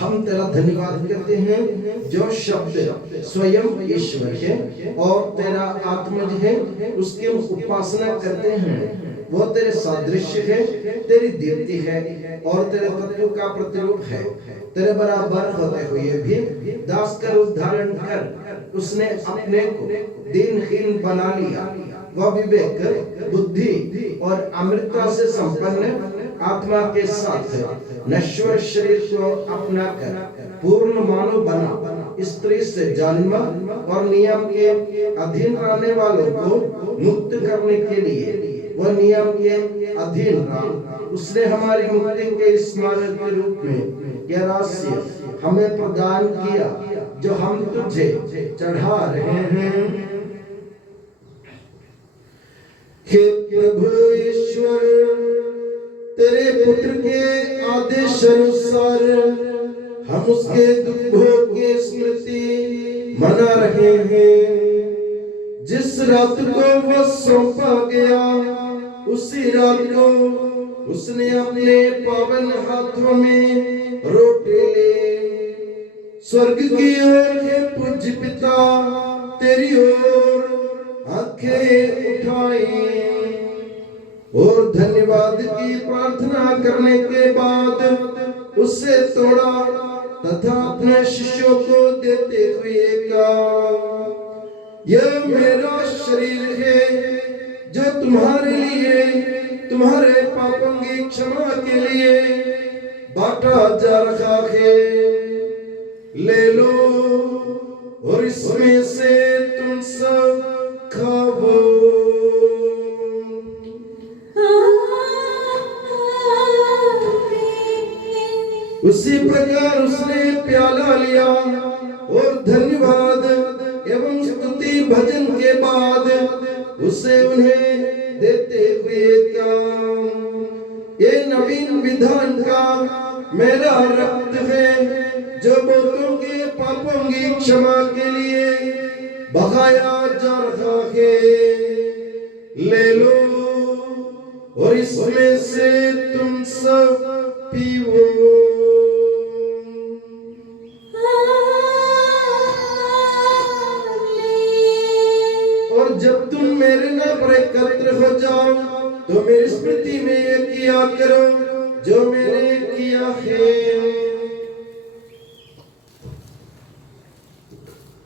हम तेरा धन्यवाद करते हैं जो शब्द स्वयं ईश्वर है और तेरा आत्मज है, उसके उपासना करते हैं। वो तेरे सादृश्य है, तेरी दीप्ति है और तेरे तत्व का प्रतिरूप है। तेरे बराबर होते हुए भी दास का रूप धारण कर उसने अपने को दीनहीन बना लिया। वह विवेक, बुद्धि और अमृतता से संपन्न आत्मा के साथ नश्वर शरीर को अपना कर पूर्ण मानव बना। स्त्री से जन्म और नियम के अधीन रहने वालों को मुक्त करने के लिए वह नियम के अधीन रहा। उसने हमारी मुक्ति के स्मारक के रूप में यह रहस्य हमें प्रदान किया जो हम तुझे चढ़ा रहे हैं। हे प्रभु ईश्वर, तेरे पुत्र के आदेश अनुसार हम उसके दुख भोग की स्मृति मना रहे हैं। जिस रात को वह सौंपा गया उसी रात को उसने अपने पावन हाथों में रोटी ले स्वर्ग की ओर हे पूज्य पिता तेरी ओर आंखें उठाई और धन्यवाद की प्रार्थना करने के बाद उसे तोड़ा तथा अपने शिष्यों को देते हुए कहा, यह मेरा शरीर है जो तुम्हारे लिए तुम्हारे पापों की क्षमा के लिए बांटा जा रहा है। ले लो और इसमें से तुम सब खाओ। उसी प्रकार उसने प्याला लिया और धन्यवाद एवं स्तुति भजन के बाद उसे उन्हें देते हुए कहा, ये नवीन विधान का मेरा रक्त है जो बहुतों के पापों की क्षमा के लिए बहाया जा रहा है। ले लो और इसमें से तुम सब पीओ। और जब तुम मेरे नाम पर एकत्र हो जाओ तो मेरी स्मृति में ये किया करो जो मैंने किया है।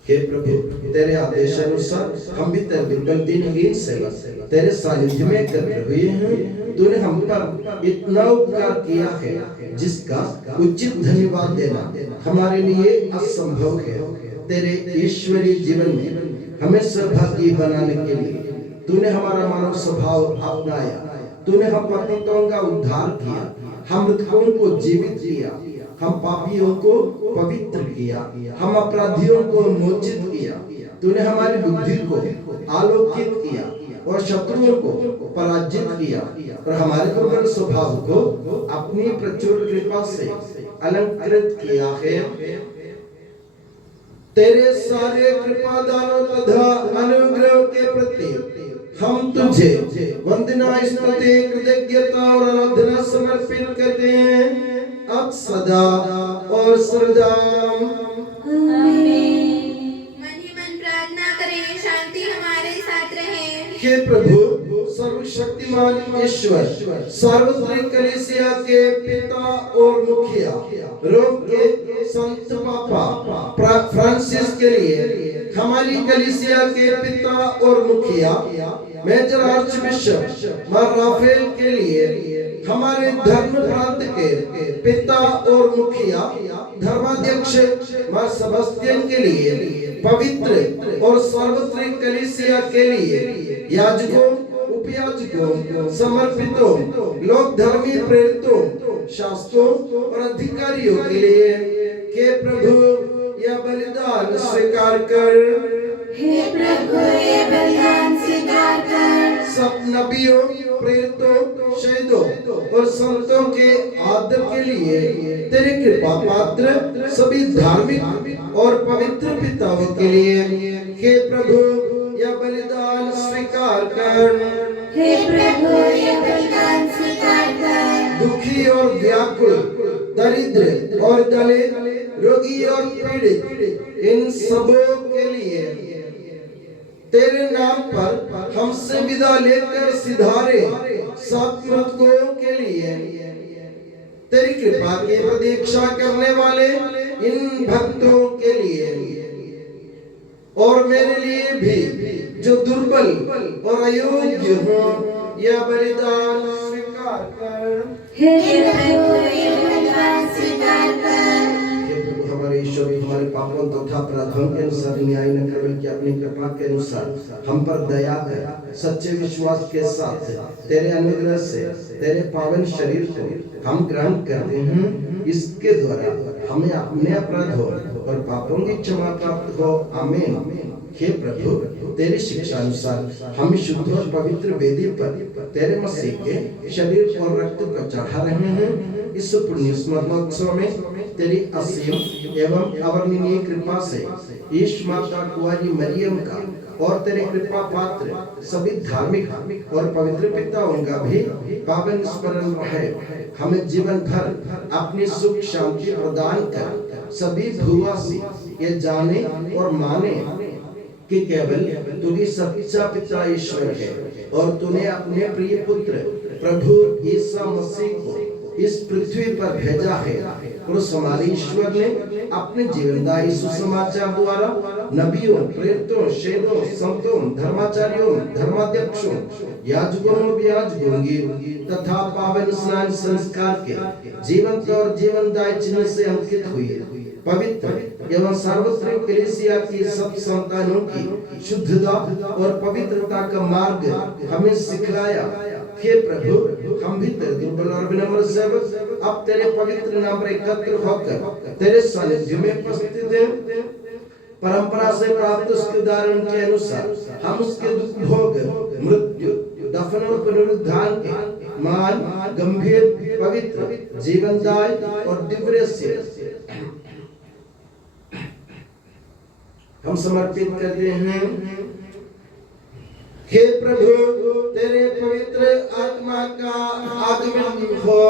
हे प्रभु, तेरे आदेश अनुसार हम भी बिल्कुल दीनहीन सेवा तेरे सानिध्य में कर रहे हैं। तूने हम पर इतना उपकार किया है जिसका उचित धन्यवाद देना हमारे लिए असंभव है। तेरे ईश्वरीय जीवन में हमें सहभागी बनाने के लिए तूने हमारा मानव स्वभाव अपनाया। तूने हम पतितों का उद्धार किया, हम मृतकों को जीवित किया, हम पापियों को पवित्र किया, हम अपराधियों को मोचित किया। तूने हमारी बुद्धि को आलोकित किया और शत्रुओं को पराजित किया और हमारे दुर्बल स्वभाव को अपनी प्रचुर कृपा से अलंकृत किया है। तेरे सारे कृपा दानों तथा अनुग्रह के प्रति हम तुझे वंदना स्तुति कृतज्ञता और आराधना समर्पित करते हैं अब सदा और सदा। हे प्रभु सर्वशक्तिमान ईश्वर, सार्वत्रिक कलीसिया के पिता और मुखिया रोम के संत पापा फ्रांसिस के लिए, हमारी कलीसिया के पिता और मुखिया मेजर आर्च बिशप मार राफेल के लिए, हमारे धर्म प्रांत के पिता और मुखिया धर्माध्यक्ष मार सेबेस्टियन के लिए, पवित्र और सार्वत्रिक कलीसिया के लिए याजकों, उपयाजकों, समर्पितों, लोक धर्मी प्रेरितों, शास्त्रों और अधिकारियों के लिए के प्रभु यह बलिदान स्वीकार कर। हे प्रभु ये बलिदान स्वीकार कर। सब नबियों, प्रेरितों, शहीदों और संतों के आदर के लिए तेरे कृपा पात्र सभी धार्मिक और पवित्र पिताओं के लिए हे प्रभु यह बलिदान स्वीकार कर। हे प्रभु ये बलिदान स्वीकार कर। दुखी और व्याकुल, दरिद्र और दलित, रोगी और पीड़ित इन सबों के लिए तेरे नाम पर हमसे विदा लेकर सिधारे सब मृतकों के लिए तेरी कृपा की प्रतीक्षा करने वाले इन भक्तों के लिए और मेरे लिए भी जो दुर्बल और अयोग्य हो, यह बलिदान स्वीकार कर। हे प्रभु ये बलिदान स्वीकार कर। हे प्रभु हमारे ईश्वर, हमारे पापों तथा अपराधों के अनुसार न्याय न कर बल्कि अपनी कृपा के अनुसार हम पर दया कर सच्चे विश्वास के साथ तेरे अनुग्रह से तेरे पावन शरीर को हम ग्रहण करते हैं। इसके द्वारा हमें अपने अपराधों और पापों की क्षमा प्राप्त हो। आमीन। हे प्रभु तेरी शिक्षा अनुसार हम शुद्ध और पवित्र वेदी पर तेरे मसीह के शरीर और रक्त को चढ़ा रहे हैं। इस पुण्य स्मरणोत्सव में तेरी असीम एवं अवर्णनीय कृपा से यीशु माता कुंवारी मरियम का और तेरे कृपा पात्र सभी धार्मिक और पवित्र पिताओं का भी पावन स्मरण रहे। हमें जीवन भर अपनी सुख शांति प्रदान कर सभी भूवासी ये जाने और माने कि केवल तू ही सच्चा पिता ईश्वर है और तूने अपने प्रिय पुत्र प्रभु ईसा मसीह को इस पृथ्वी पर भेजा है। और हमारे ईश्वर ने अपने जीवनदायी सुसमाचार द्वारा नबियों, प्रेरितों, शहीदों, संतों, धर्माचार्यों, धर्माध्यक्षों, याजकों, याजकों तथा पावन स्नान संस्कार के जीवंत और जीवनदायी चिन्ह से अंकित हुई पवित्र एवं सार्वत्रिक कलीसिया की सब संतानों की शुद्धता और पवित्रता का मार्ग हमें सिखलाया। हे प्रभु हम भी तेरे दुर्बल और विनम्र सेवक अब तेरे पवित्र नाम पर एकत्र होकर तेरे सानिध्य में उपस्थित हैं। परंपरा से प्राप्त उसके उदाहरण के अनुसार हम उसके दुख भोग, मृत्यु, दफन और पुनरुत्थान के मान, गंभीर, पवित्र, जीवनदायी और दिव्य से हम समर्पित करते हैं। हे प्रभु तेरे पवित्र आत्मा का आगमन हो।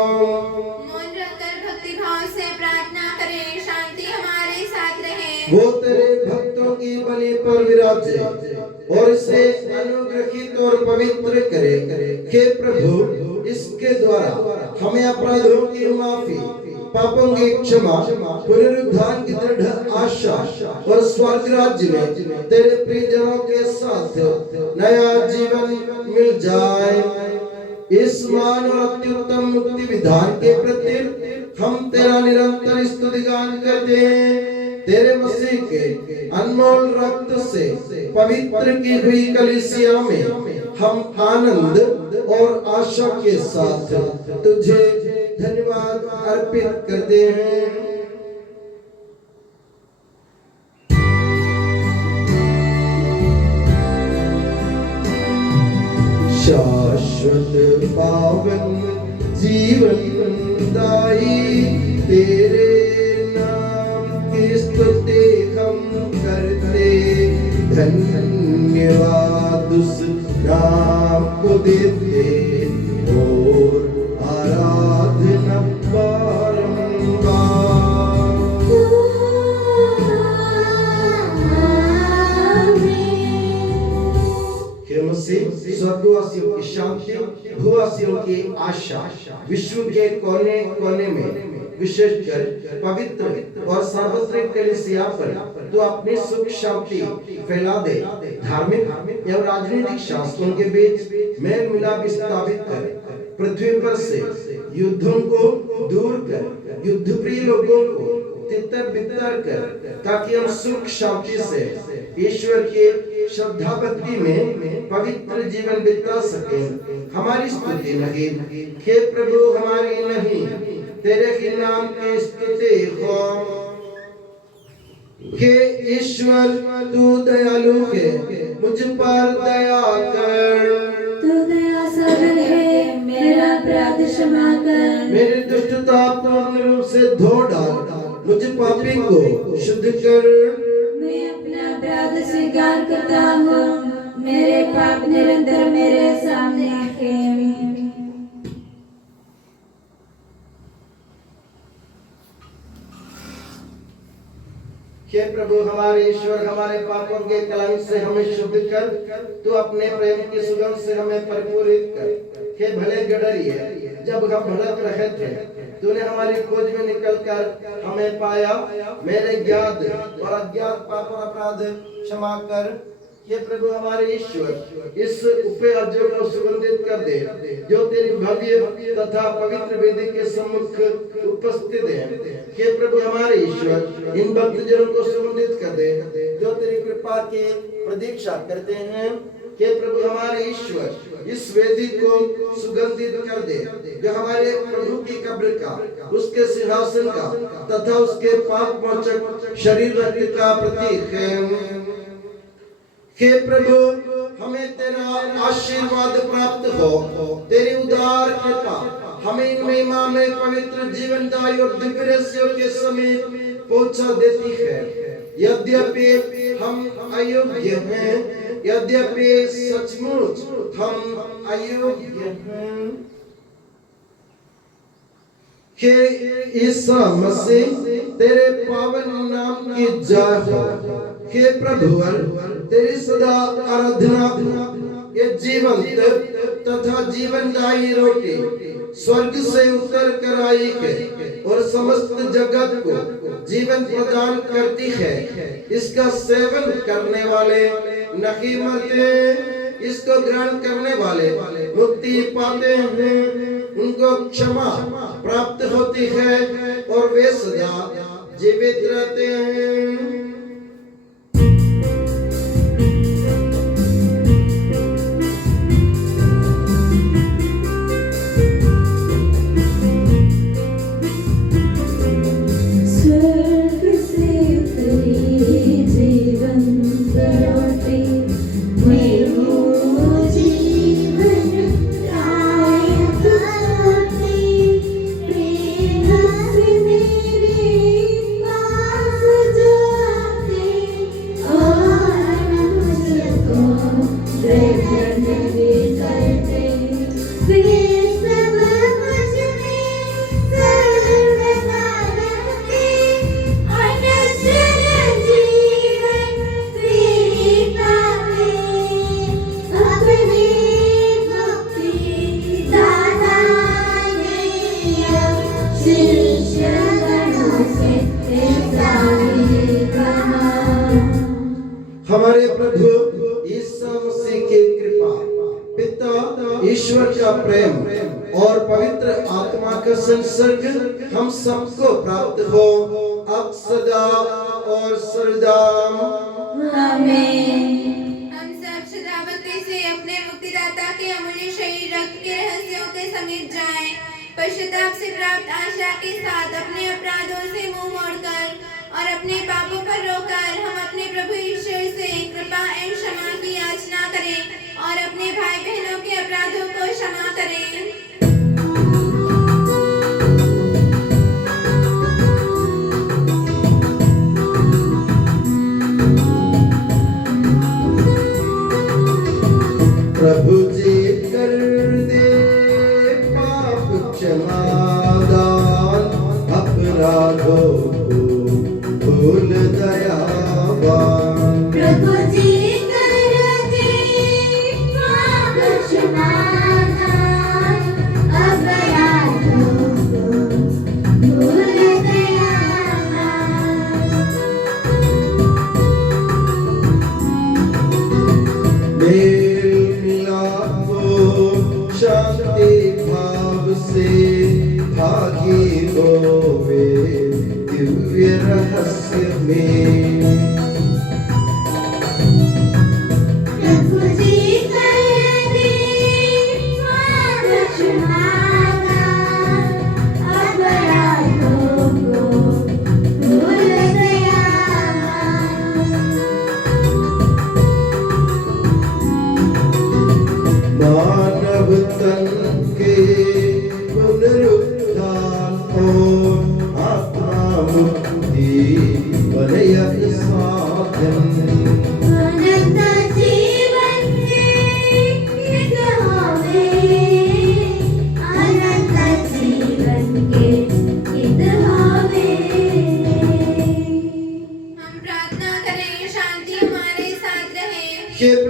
मौन रहकर भक्ति भाव से प्रार्थना करें, शांति हमारे साथ रहे। वो तेरे भक्तों की बलि पर विराजे और इसे अनुग्रहित और पवित्र करे। हे प्रभु इसके द्वारा हमें अपराधों की माफी, पापों की क्षमा, पुनरुत्थान की दृढ़ आशा और स्वर्ग राज्य में तेरे प्रियजनों के साथ नया जीवन मिल जाए। इस मान और अत्युत्तम मुक्ति विधान के प्रति हम तेरा निरंतर स्तुतिगान करते हैं। तेरे मसीह के अनमोल रक्त से पवित्र की हुई कलीसिया में हम आनंद और आशा के साथ तुझे धन्यवाद अर्पित करते हैं। शाश्वत पावन जीवन दाई तेरे नाम की स्तुति हम करते, धन्यवाद उस नाम को देते और आराधना बारंबार। हे मसीह स्वर्गवासियों की शांति, भूवासियों की आशा, विश्व के कोने कोने में विशेषकर पवित्र और सार्वत्रिक कलीसिया पर तू अपनी सुख शांति फैला दे। धार्मिक एवं राजनीतिक शासकों के बीच मेल मिलाप स्थापित कर, पृथ्वी पर से युद्धों को दूर कर, युद्ध प्रिय लोगों को तितर बितर कर, ताकि हम सुख शांति से ईश्वर के श्रद्धा भक्ति में पवित्र जीवन बिता सके। हमारी स्तुति नहीं, हे प्रभु हमारी नहीं, तेरे ही नाम की स्तुति हो। हे ईश्वर तू दयालु है, मुझ पर दया कर। तू दया सागर है, मेरा अपराध क्षमा कर। मेरी दुष्टता पूर्ण रूप से धो डाल, मुझ पापी को शुद्ध कर। मैं अपना अपराध स्वीकार करता हूँ, मेरे पाप निरंतर मेरे सामने हैं। हे प्रभु हमारे ईश्वर हमारे पापों के कलंक से हमें शुद्ध कर, तू अपने प्रेम की सुगंध से हमें परिपूरित कर। हे भले गडरिए, जब हम भटक रहे थे तूने हमारी खोज में निकलकर हमें पाया। मेरे ज्ञात और अज्ञात पाप और अपराध क्षमा कर। ये प्रभु हमारे ईश्वर, इस उपयाज्य को सुगंधित कर दे जो तेरी भव्य तथा पवित्र वेदी के सम्मुख उपस्थित है। हे प्रभु हमारे ईश्वर, इन भक्तजनों को सुगंधित कर दे जो तेरी कृपा की प्रतीक्षा करते हैं। हे प्रभु हमारे ईश्वर, इस वेदी को सुगंधित कर दे जो हमारे प्रभु की कब्र का, उसके सिंहासन का तथा उसके पाप मोचक शरीर रक्त का प्रतीक है। हे प्रभु, हमें तेरा आशीर्वाद प्राप्त हो, तेरी उदार कृपा हमें इन महिमा में पवित्र जीवनदायी और दिव्य रहस्यों के समीप पहुंचा देती है। यद्यपि हम अयोग्य हैं, यद्यपि सचमुच हम अयोग्य हैं, हे ईसा मसीह, तेरे पावन नाम की जय हो। हे प्रभु, तेरी सदा आराधना। ये जीवंत तथा जीवनदायी रोटी स्वर्ग से उतर कर आई है और समस्त जगत को जीवन प्रदान करती है। इसका सेवन करने वाले नहीं मरते, इसको ग्रहण करने वाले मुक्ति पाते हैं, उनको क्षमा प्राप्त होती है और वे सदा जीवित रहते हैं। हमारे प्रभु यीशु मसीह की कृपा, पिता ईश्वर का प्रेम और पवित्र आत्मा का संसर्ग हम सबको प्राप्त हो, अब सदा और सदा। आमीन। हम सब सदा भक्ति से अपने मुक्तिदाता के अमूल्य शरीर रक्त के रहस्यों के समीप जाएं। पश्चाताप से प्राप्त आशा के साथ अपने अपराधों से मुंह मोड़कर और अपने पापों पर रोकर हम अपने प्रभु ईश्वर से कृपा एवं क्षमा की याचना करें और अपने भाई बहनों के अपराधों को क्षमा करें। प्रभु जी कर दे पाप क्षमा दान, अपराधों को भूल दयावान। प्रभु जी कर दे पाप क्षमा दान, अपराधों को भूल दयावान। मेल मिलाप शांति भाव से भागी होवे दिव्य रहस्य में। प्रभु जी कर दे पाप क्षमा दान, अपराधों को भूल दयावान। मानव तन के पुनरुत्थान और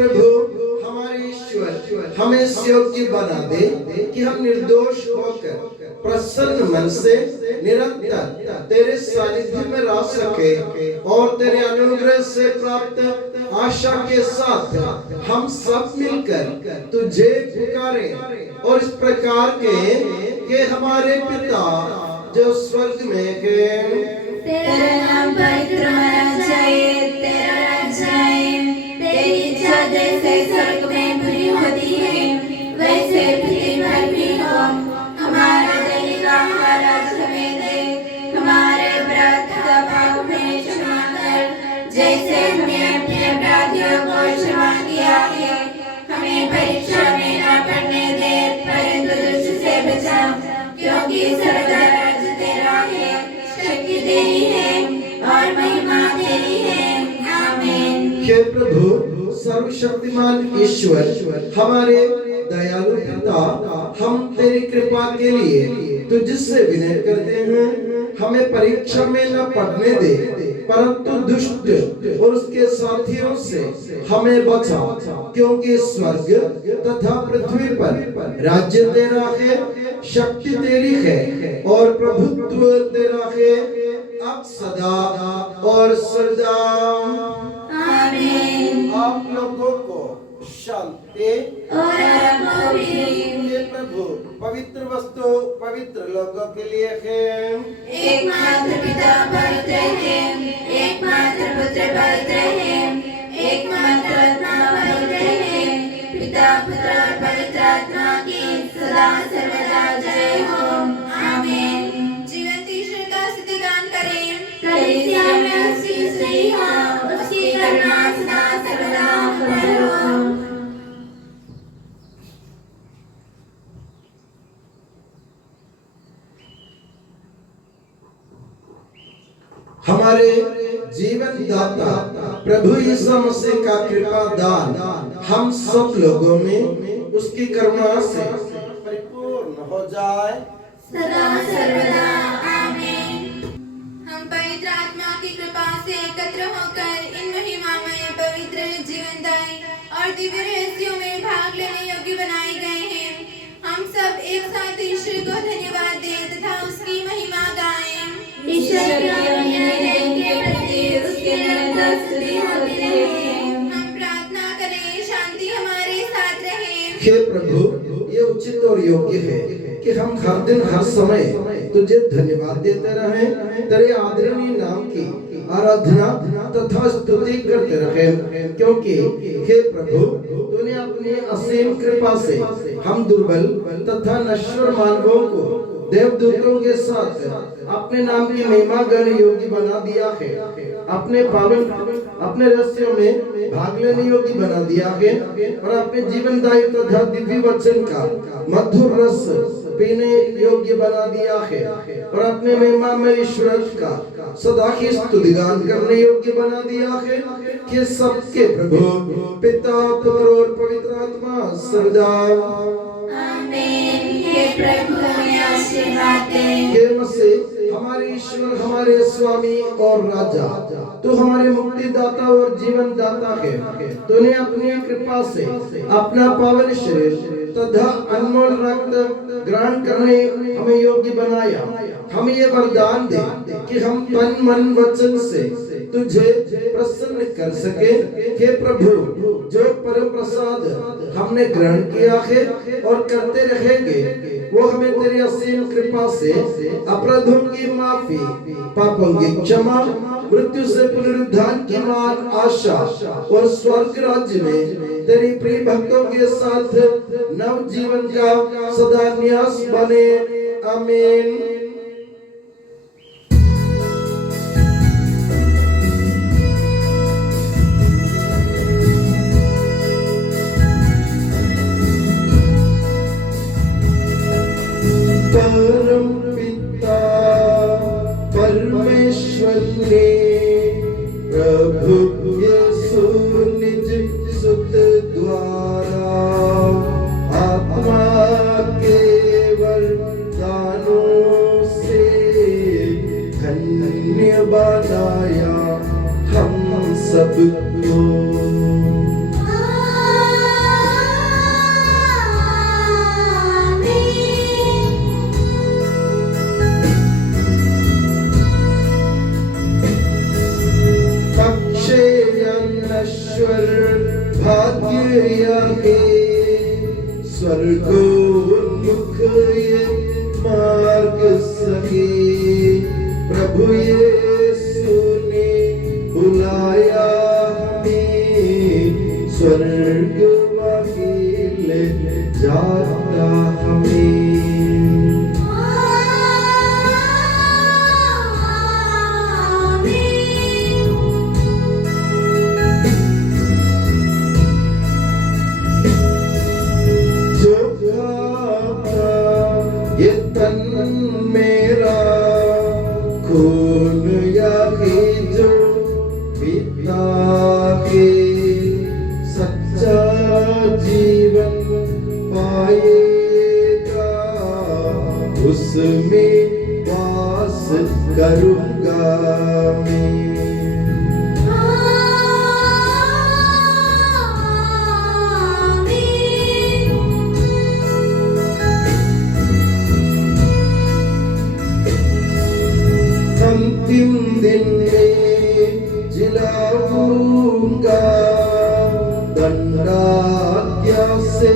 प्रभु हमारे ईश्वर हमें योग्य बना दे कि हम निर्दोष होकर प्रसन्न मन से निरंतर तेरे सानिध्य में रह सके और तेरे अनुग्रह से प्राप्त आशा के साथ हम सब मिलकर तुझे पुकारे और इस प्रकार के हमारे पिता जो स्वर्ग में है, तेरा नाम पवित्र माना जाए, तेरा राज्य आए, तेरी इच्छा जैसे स्वर्ग में पूरी होती है वैसे पृथ्वी पर भी हो। हमारा दैनिक आहार आज हमें दे, हमारे अपराध का भाग हमें क्षमा कर जैसे हमने अपने अपराधियों को क्षमा किया है। हमें परीक्षा में न पड़ने दे परंतु दुष्ट से बचा, क्योंकि सर्वदा राज्य तेरा है, शक्ति तेरी है और महिमा तेरी है। आमीन। हे प्रभु सर्वशक्तिमान ईश्वर हमारे दयालु पिता, हम तेरी कृपा के लिए तुझसे विनय करते हैं, हमें परीक्षा में न पड़ने दे परंतु दुष्ट और उसके साथियों से हमें बचा, क्योंकि स्वर्ग तथा पृथ्वी पर राज्य तेरा है, शक्ति तेरी है और प्रभुत्व तेरा है अब सदा और सदा। आमीन। आप लोगों को शांति और आपको भी। हे प्रभु पवित्र वस्तु पवित्र लोगों के लिए है। एकमात्र पिता पवित्र है, एकमात्र पुत्र पवित्र है, एकमात्र आत्मा पवित्र है। पिता पुत्र और पवित्र आत्मा की सदा सर्वदा जय हो। आमीन। जीवंत ईश्वर का स्तुतिगान करें। कलीसिया में उसकी स्तुति हो, उसकी करुणा सदा सर्वदा अमर हो। हमारे जीवन दाता प्रभु यीशु मसीह का कृपा दान हम सब लोगों में उसकी करुणा से परिपूर्ण हो जाए सदा सर्वदा। आमीन। हम पवित्र आत्मा की कृपा से एकत्र होकर इन महिमामय पवित्र जीवनदायी और दिव्य रहस्यों में भाग लेने योग्य बनाए गए हैं। हम सब एक साथ ईश्वर को धन्यवाद दें तथा उसकी महिमा गाएं। ईश्वर की के प्रति उसके निरंतर स्तुति होती रहे। हम प्रार्थना करें, शांति हमारे साथ रहे। हे प्रभु ये उचित और योग्य है कि हम हर दिन हर समय तुझे धन्यवाद देते रहें, तेरे आदरणीय नाम की आराधना तथा स्तुति करते रहें, क्योंकि हे प्रभु तूने अपनी असीम कृपा से हम दुर्बल तथा नश्वर मानवों को देवदूतों के साथ अपने नाम की महिमा गाने योग्य बना दिया है, अपने रहस्यों में भाग लेने योग्य बना दिया है और अपने जीवनदायी तथा दिव्य वचन का मधुर रस पीने योग्य बना दिया है और अपने महिमा में ईश्वर का सदा ही स्तुतिगान करने योग्य बना दिया है कि सबके प्रभु पिता पुत्र और पवित्र आत्मा सदा। आमीन। हे प्रभु हमें आशीर्वाद दे। हे मसीह हमारे ईश्वर हमारे स्वामी और राजा, तू हमारे मुक्तिदाता और जीवन दाता है। तूने अपनी कृपा से अपना पावन शरीर तथा अनमोल रक्त ग्रहण करने हमें योग्य बनाया। हमें ये वरदान दे कि हम तन मन वचन से तुझे प्रसन्न कर सके। हे प्रभु जो परम प्रसाद हमने ग्रहण किया है और करते रहेंगे वो हमें तेरी असीम कृपा से अपराधों की माफी, पापों की क्षमा, मृत्यु से पुनरुद्धान की मान आशा और स्वर्ग राज्य में तेरी प्रिय भक्तों के साथ नव जीवन का सदा न्यास बने। आमीन। परम पिता परमेश्वर ने प्रभु यीशु निज सुत द्वारा आत्मा के वरदानों स्वर्गोन्मुख ये मार्ग सही प्रभु यीशु ने बुलाया हमें स्वर्ग ले जाता हमें ये तन मेरा खून याही जो पिता के सच्चा जीवन पाएगा उसमें वास करूँगा मैं अंतिम दिन में जिलाऊंगा दंडाज्ञा से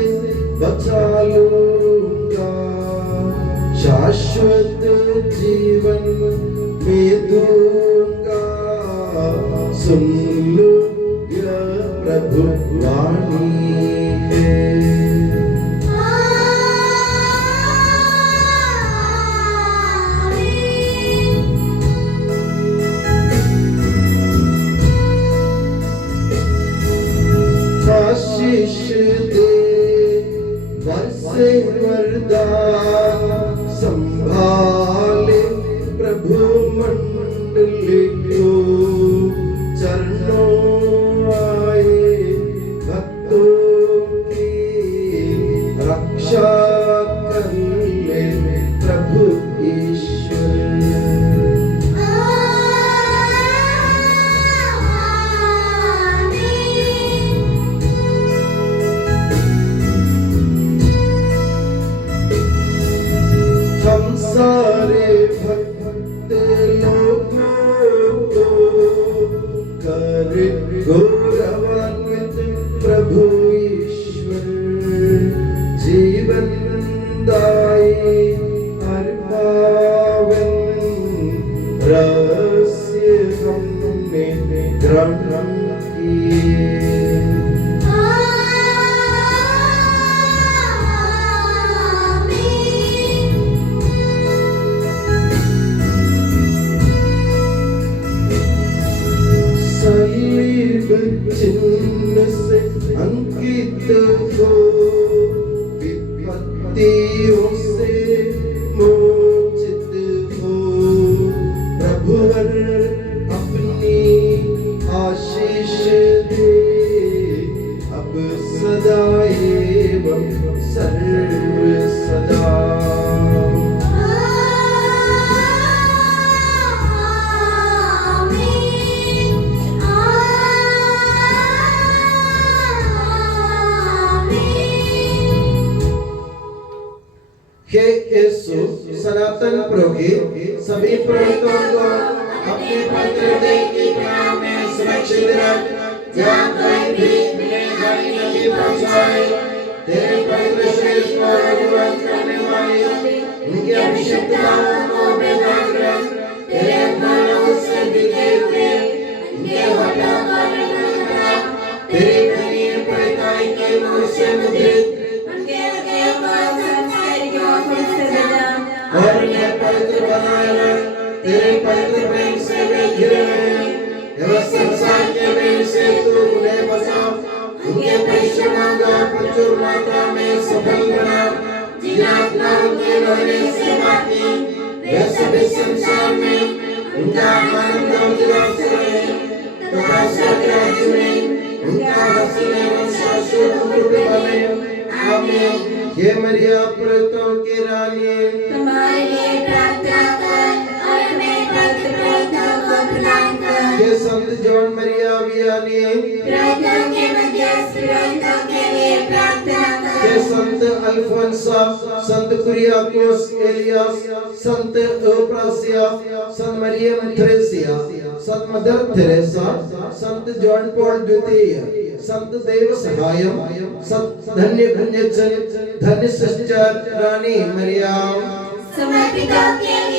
बचा लूंगा शाश्वत जीवन में दूंगा सुन लो यह प्रभु वाणी है आशीष दे वर्षे वरदान संभाले प्रभु मंडली को चरणों आए भक्तों की रक्षा कर ले प्रभु ईश्वर हम सारे भक्त लोगों को कर गौरवान्वित प्रभु ईश्वर जीवन दाई हर पावन रहस्य हमने ग्रहण किए सलीब चिन्ह से अंकित हो विपत्तियों से मोचित हो प्रभुवर अपनी आशीष दे अब सदा एवं सर्व सदा हे यीशु सनातन प्रभु के सभी प्रेरितों को अपने पवित्र देह की प्राण में सुरक्षित रख जहाँ कोई भी मिले हानि नहीं पहुँचाए तेरे पवित्र शरीर को अभिवंदन करने वाले उनके अभिषिक्त नामों को बेदाग रख तेरे अज्ञानों से बीते हुए उनके होठों को रंग करा तेरे करीब पैदाई के मुँह से मुद्रित और उन्हें पवित्र बनाए रख तेरे पवित्र प्रेम से वे घिरे हैं संसार के प्रेम से तू उन्हें बचा उनके परिश्रमों का प्रचुर मात्रा में सफल बना जिन आत्माओं के रहने से बाकी वे सभी संसार में उनका आनंद उल्लास करें तथा स्वर्ग राज्य में उनका हसीन एवं शाश्वत रूप बने आमीन। ये मरिया प्रेरितों की रानी तुम्हारे लिए प्रार्थना कर और हमें भक्त प्रार्थना को प्रदान कर। ये संत जॉन मरिया वियानी प्रार्थना के मध्यस्थ प्रार्थना के लिए प्रार्थना कर। ये संत अल्फोंसा संत कुरियाकोस एलियास संत ओप्रासिया संत मरियम थ्रेसिया संत मदर थेरेसा संत जॉन पॉल द्वितीय संत देव सहायम, संत धन्य पुण्यजन, धन्य सिस्टर रानी मरियम, समर्पिता के